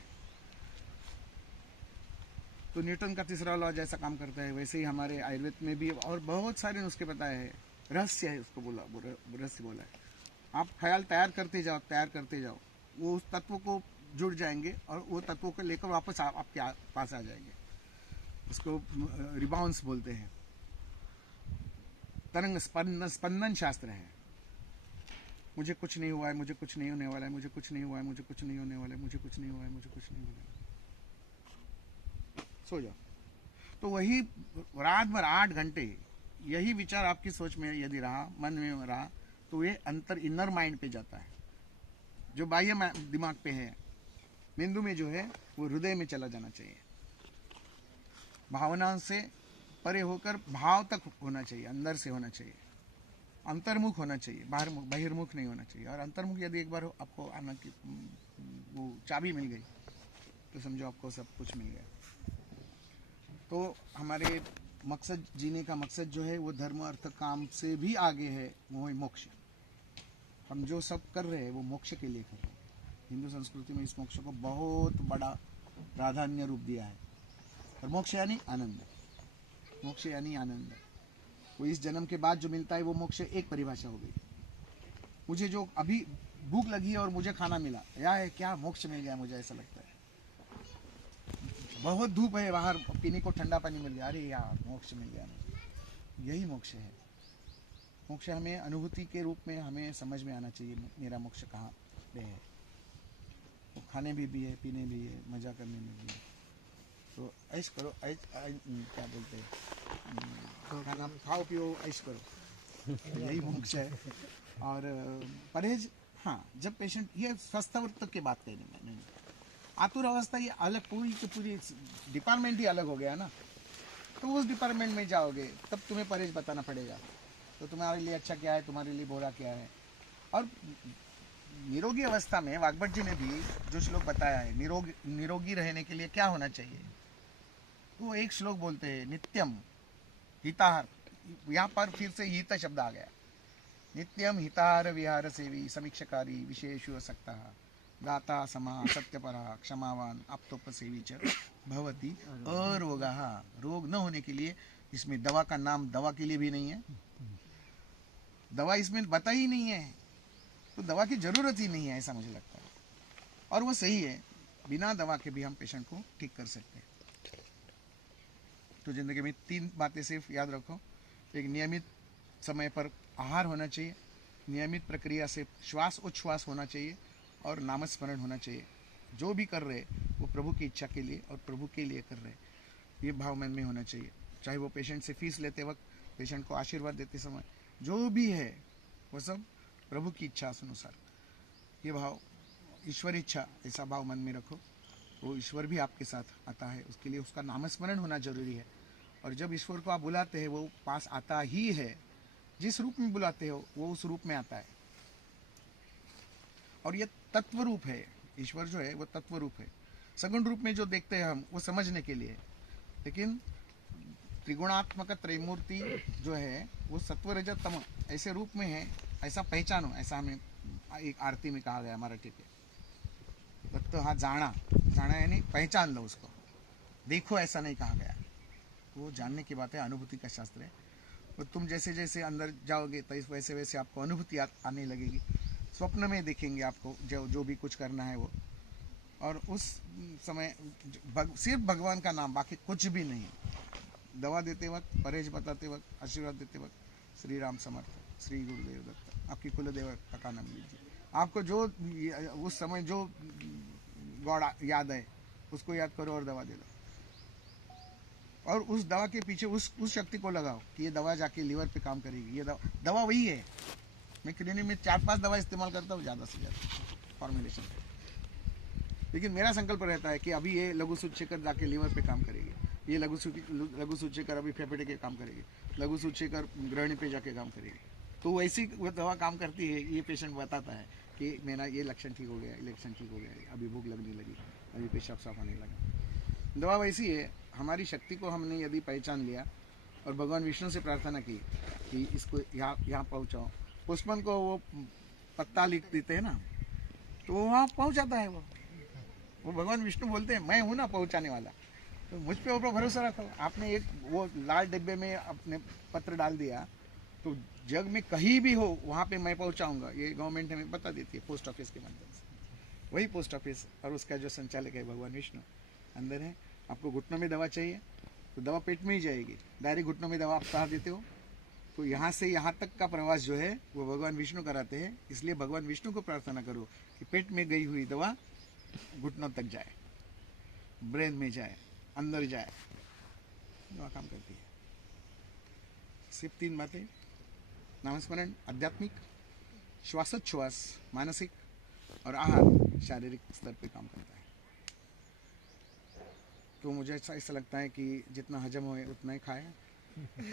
तो न्यूटन का तीसरा लॉ जैसा काम करता है, वैसे ही हमारे आयुर्वेद में भी और बहुत सारे नुस्खे बताए हैं। रहस्य है, उसको रहस्य बोला है। आप ख्याल तैयार करते जाओ, वो उस तत्व को जुड़ जाएंगे और वो तत्वों को लेकर वापस आपके पास आ जाएंगे। उसको रिबाउंस बोलते हैं। तरंग स्पंदन शास्त्र है। मुझे कुछ नहीं हुआ है, मुझे कुछ नहीं होने वाला है, मुझे कुछ नहीं हुआ है, मुझे कुछ नहीं होने वाला है, मुझे कुछ नहीं हुआ है, मुझे कुछ नहीं होने वाला है। सो जाओ। तो वही रात भर 8 घंटे यही विचार आपकी सोच में यदि रहा, मन में रहा, तो ये अंतर इनर माइंड पे जाता है। जो बाह्य दिमाग पे है, बिंदु में जो है वो हृदय में चला जाना चाहिए। भावनाओं से परे होकर भाव तक होना चाहिए, अंदर से होना चाहिए, अंतर्मुख होना चाहिए, बहिर्मुख नहीं होना चाहिए। और अंतर्मुख यदि एक बार आपको आना की वो चाबी मिल गई तो समझो आपको सब कुछ मिल गया। तो हमारे मकसद, जीने का मकसद जो है वो धर्म अर्थ काम से भी आगे है, वो है मोक्ष। हम जो सब कर रहे हैं वो मोक्ष के लिए कर रहे हैं। हिंदू संस्कृति में इस मोक्ष को बहुत बड़ा प्राधान्य रूप दिया है। और मोक्ष यानी आनंद, मोक्ष यानी आनंद। वो इस जन्म के बाद जो मिलता है वो मोक्ष एक परिभाषा हो गई। मुझे जो अभी भूख लगी है और मुझे खाना मिला, या क्या मोक्ष मिल गया, मुझे ऐसा लगता है। बहुत धूप है बाहर, पीने को ठंडा पानी मिल गया, अरे यार मोक्ष मिल गया मुझे। यही मोक्ष है। मोक्ष हमें अनुभूति के रूप में हमें समझ में आना चाहिए, मेरा मोक्ष कहाँ पे है। तो खाने भी है, पीने भी है, मजा करने में भी है। तो ऐश करो, क्या बोलते हैं, खाना खाओ पियो ऐश करो, यही मोक्ष है। और परहेज, हाँ, जब पेशेंट, ये स्वस्थ की बात कही मैंने, आतुर अवस्था ये अलग, पूरी की पूरी डिपार्टमेंट ही अलग हो गया ना। तो उस डिपार्टमेंट में जाओगे तब तुम्हें परहेज बताना पड़ेगा। तो तुम्हारे लिए अच्छा क्या है, तुम्हारे लिए बुरा क्या है। और निरोगी अवस्था में वाग्भट जी ने भी जो श्लोक बताया है, निरोगी रहने के लिए क्या होना चाहिए, तो वो एक श्लोक बोलते हैं, नित्यम हिताहार। यहाँ पर फिर से हित शब्द आ गया। नित्यम हिताहार विहार सेवी समीक्षकारी विशेषु असक्ता दाता समा सत्यपरा क्षमावान आप्तोपसेवी च भवति अरोगः। रोग न होने के लिए, इसमें दवा का नाम दवा के लिए भी नहीं है, दवा इसमें बता ही नहीं है। तो दवा की ज़रूरत ही नहीं है, ऐसा मुझे लगता है। और वो सही है, बिना दवा के भी हम पेशेंट को ठीक कर सकते हैं। तो ज़िंदगी में 3 बातें सिर्फ याद रखो। एक, नियमित समय पर आहार होना चाहिए, नियमित प्रक्रिया से श्वास उच्छ्वास होना चाहिए, और नामस्मरण होना चाहिए। जो भी कर रहे वो प्रभु की इच्छा के लिए और प्रभु के लिए कर रहे, ये भाव मन में होना चाहिए। चाहे वो पेशेंट से फीस लेते वक्त, पेशेंट को आशीर्वाद देते समय, जो भी है वो सब प्रभु की इच्छा अनुसार, ये भाव, ईश्वर इच्छा, ऐसा भाव मन में रखो। वो ईश्वर भी आपके साथ आता है, उसके लिए उसका नामस्मरण होना जरूरी है। और जब ईश्वर को आप बुलाते हैं वो पास आता ही है, जिस रूप में बुलाते हो वो उस रूप में आता है। और ये तत्व रूप है, ईश्वर जो है वो तत्व रूप है। सगुण रूप में जो देखते हैं हम वो समझने के लिए, लेकिन त्रिगुणात्मक त्रैमूर्ति जो है वो सत्व रजत तम ऐसे रूप में है, ऐसा पहचानो, ऐसा हमें एक आरती में कहा गया मराठी पे। दत्त हा जाना, जाना यानी पहचान लो उसको, देखो ऐसा नहीं कहा गया। वो जानने की बात है, अनुभूति का शास्त्र है। और तुम जैसे जैसे अंदर जाओगे तो वैसे वैसे आपको अनुभूति आने लगेगी। स्वप्न में देखेंगे आपको जो भी कुछ करना है वो, और उस समय सिर्फ भगवान का नाम, बाकी कुछ भी नहीं। दवा देते वक्त, परहेज बताते वक्त, आशीर्वाद देते वक्त श्री राम समर्थ, श्री गुरुदेव दत्त, आपकी कुलदेव का नाम लीजिए। आपको जो उस समय जो गॉड याद है उसको याद करो और दवा दे दो। और उस दवा के पीछे उस शक्ति को लगाओ कि ये दवा जाके लीवर पे काम करेगी। ये दवा वही है। मैं क्लिनिक में 4-5 दवा इस्तेमाल करता हूँ ज़्यादा से ज़्यादा फॉर्मुलेशन, लेकिन मेरा संकल्प रहता है कि अभी ये लघु सूचीकर जाके लीवर पे काम करेगी, ये लघु सूचीकर अभी फेफड़े के काम करेगी, लघु सूचीकर ग्रहणी पे जाके काम करेगी। तो वैसी वो दवा काम करती है। ये पेशेंट बताता है कि मेरा ये लक्षण ठीक हो गया, ये लक्षण ठीक हो गया, अभी भूख लगने लगी, अभी पेशाब साफ होने लगा। दवा वैसी है। हमारी शक्ति को हमने यदि पहचान लिया और भगवान विष्णु से प्रार्थना की कि इसको यहाँ पहुँचाओ। पुष्पन को वो पत्ता लिख देते हैं ना, तो वहाँ पहुँच जाता है। वो भगवान विष्णु बोलते हैं मैं हूँ ना पहुँचाने वाला, तो मुझ पे ऊपर भरोसा रखो। आपने एक वो लाल डिब्बे में अपने पत्र डाल दिया तो जग में कहीं भी हो वहाँ पे मैं पहुँचाऊँगा। ये गवर्नमेंट हमें बता देती है पोस्ट ऑफिस के माध्यम से। वही पोस्ट ऑफिस और उसका जो संचालक है भगवान विष्णु अंदर है। आपको घुटनों में दवा चाहिए तो दवा पेट में ही जाएगी। डायरेक्ट घुटनों में दवा आप चाह देते हो तो यहाँ से यहाँ तक का प्रवास जो है वो भगवान विष्णु कराते हैं। इसलिए भगवान विष्णु को प्रार्थना करो कि पेट में गई हुई दवा घुटनों तक जाए, ब्रेन में जाए, अंदर जाए। दवा काम करती है। सिर्फ 3 बातें, नामस्मरण आध्यात्मिक, श्वासोच्छ्वास मानसिक, और आहार शारीरिक स्तर पे काम करता है। तो मुझे ऐसा लगता है कि जितना हजम हो उतना ही खाए,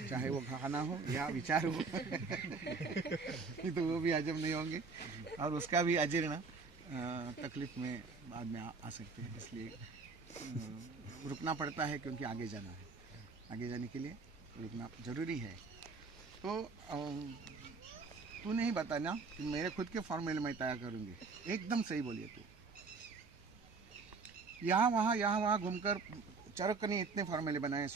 चाहे वो खाना हो या विचार हो तो वो भी हजम नहीं होंगे और उसका भी अजीर्ण तकलीफ में बाद में आ सकते हैं। इसलिए रुकना पड़ता है क्योंकि आगे जाना है। आगे जाने के लिए रुकना ज़रूरी है। तो तू नहीं बताना कि मेरे खुद के फॉर्मूले मैं तैयार करूँगी। एकदम सही बोलिए तू। यहाँ वहाँ घूमकर चरक ने इतने फॉर्मूले बनाए।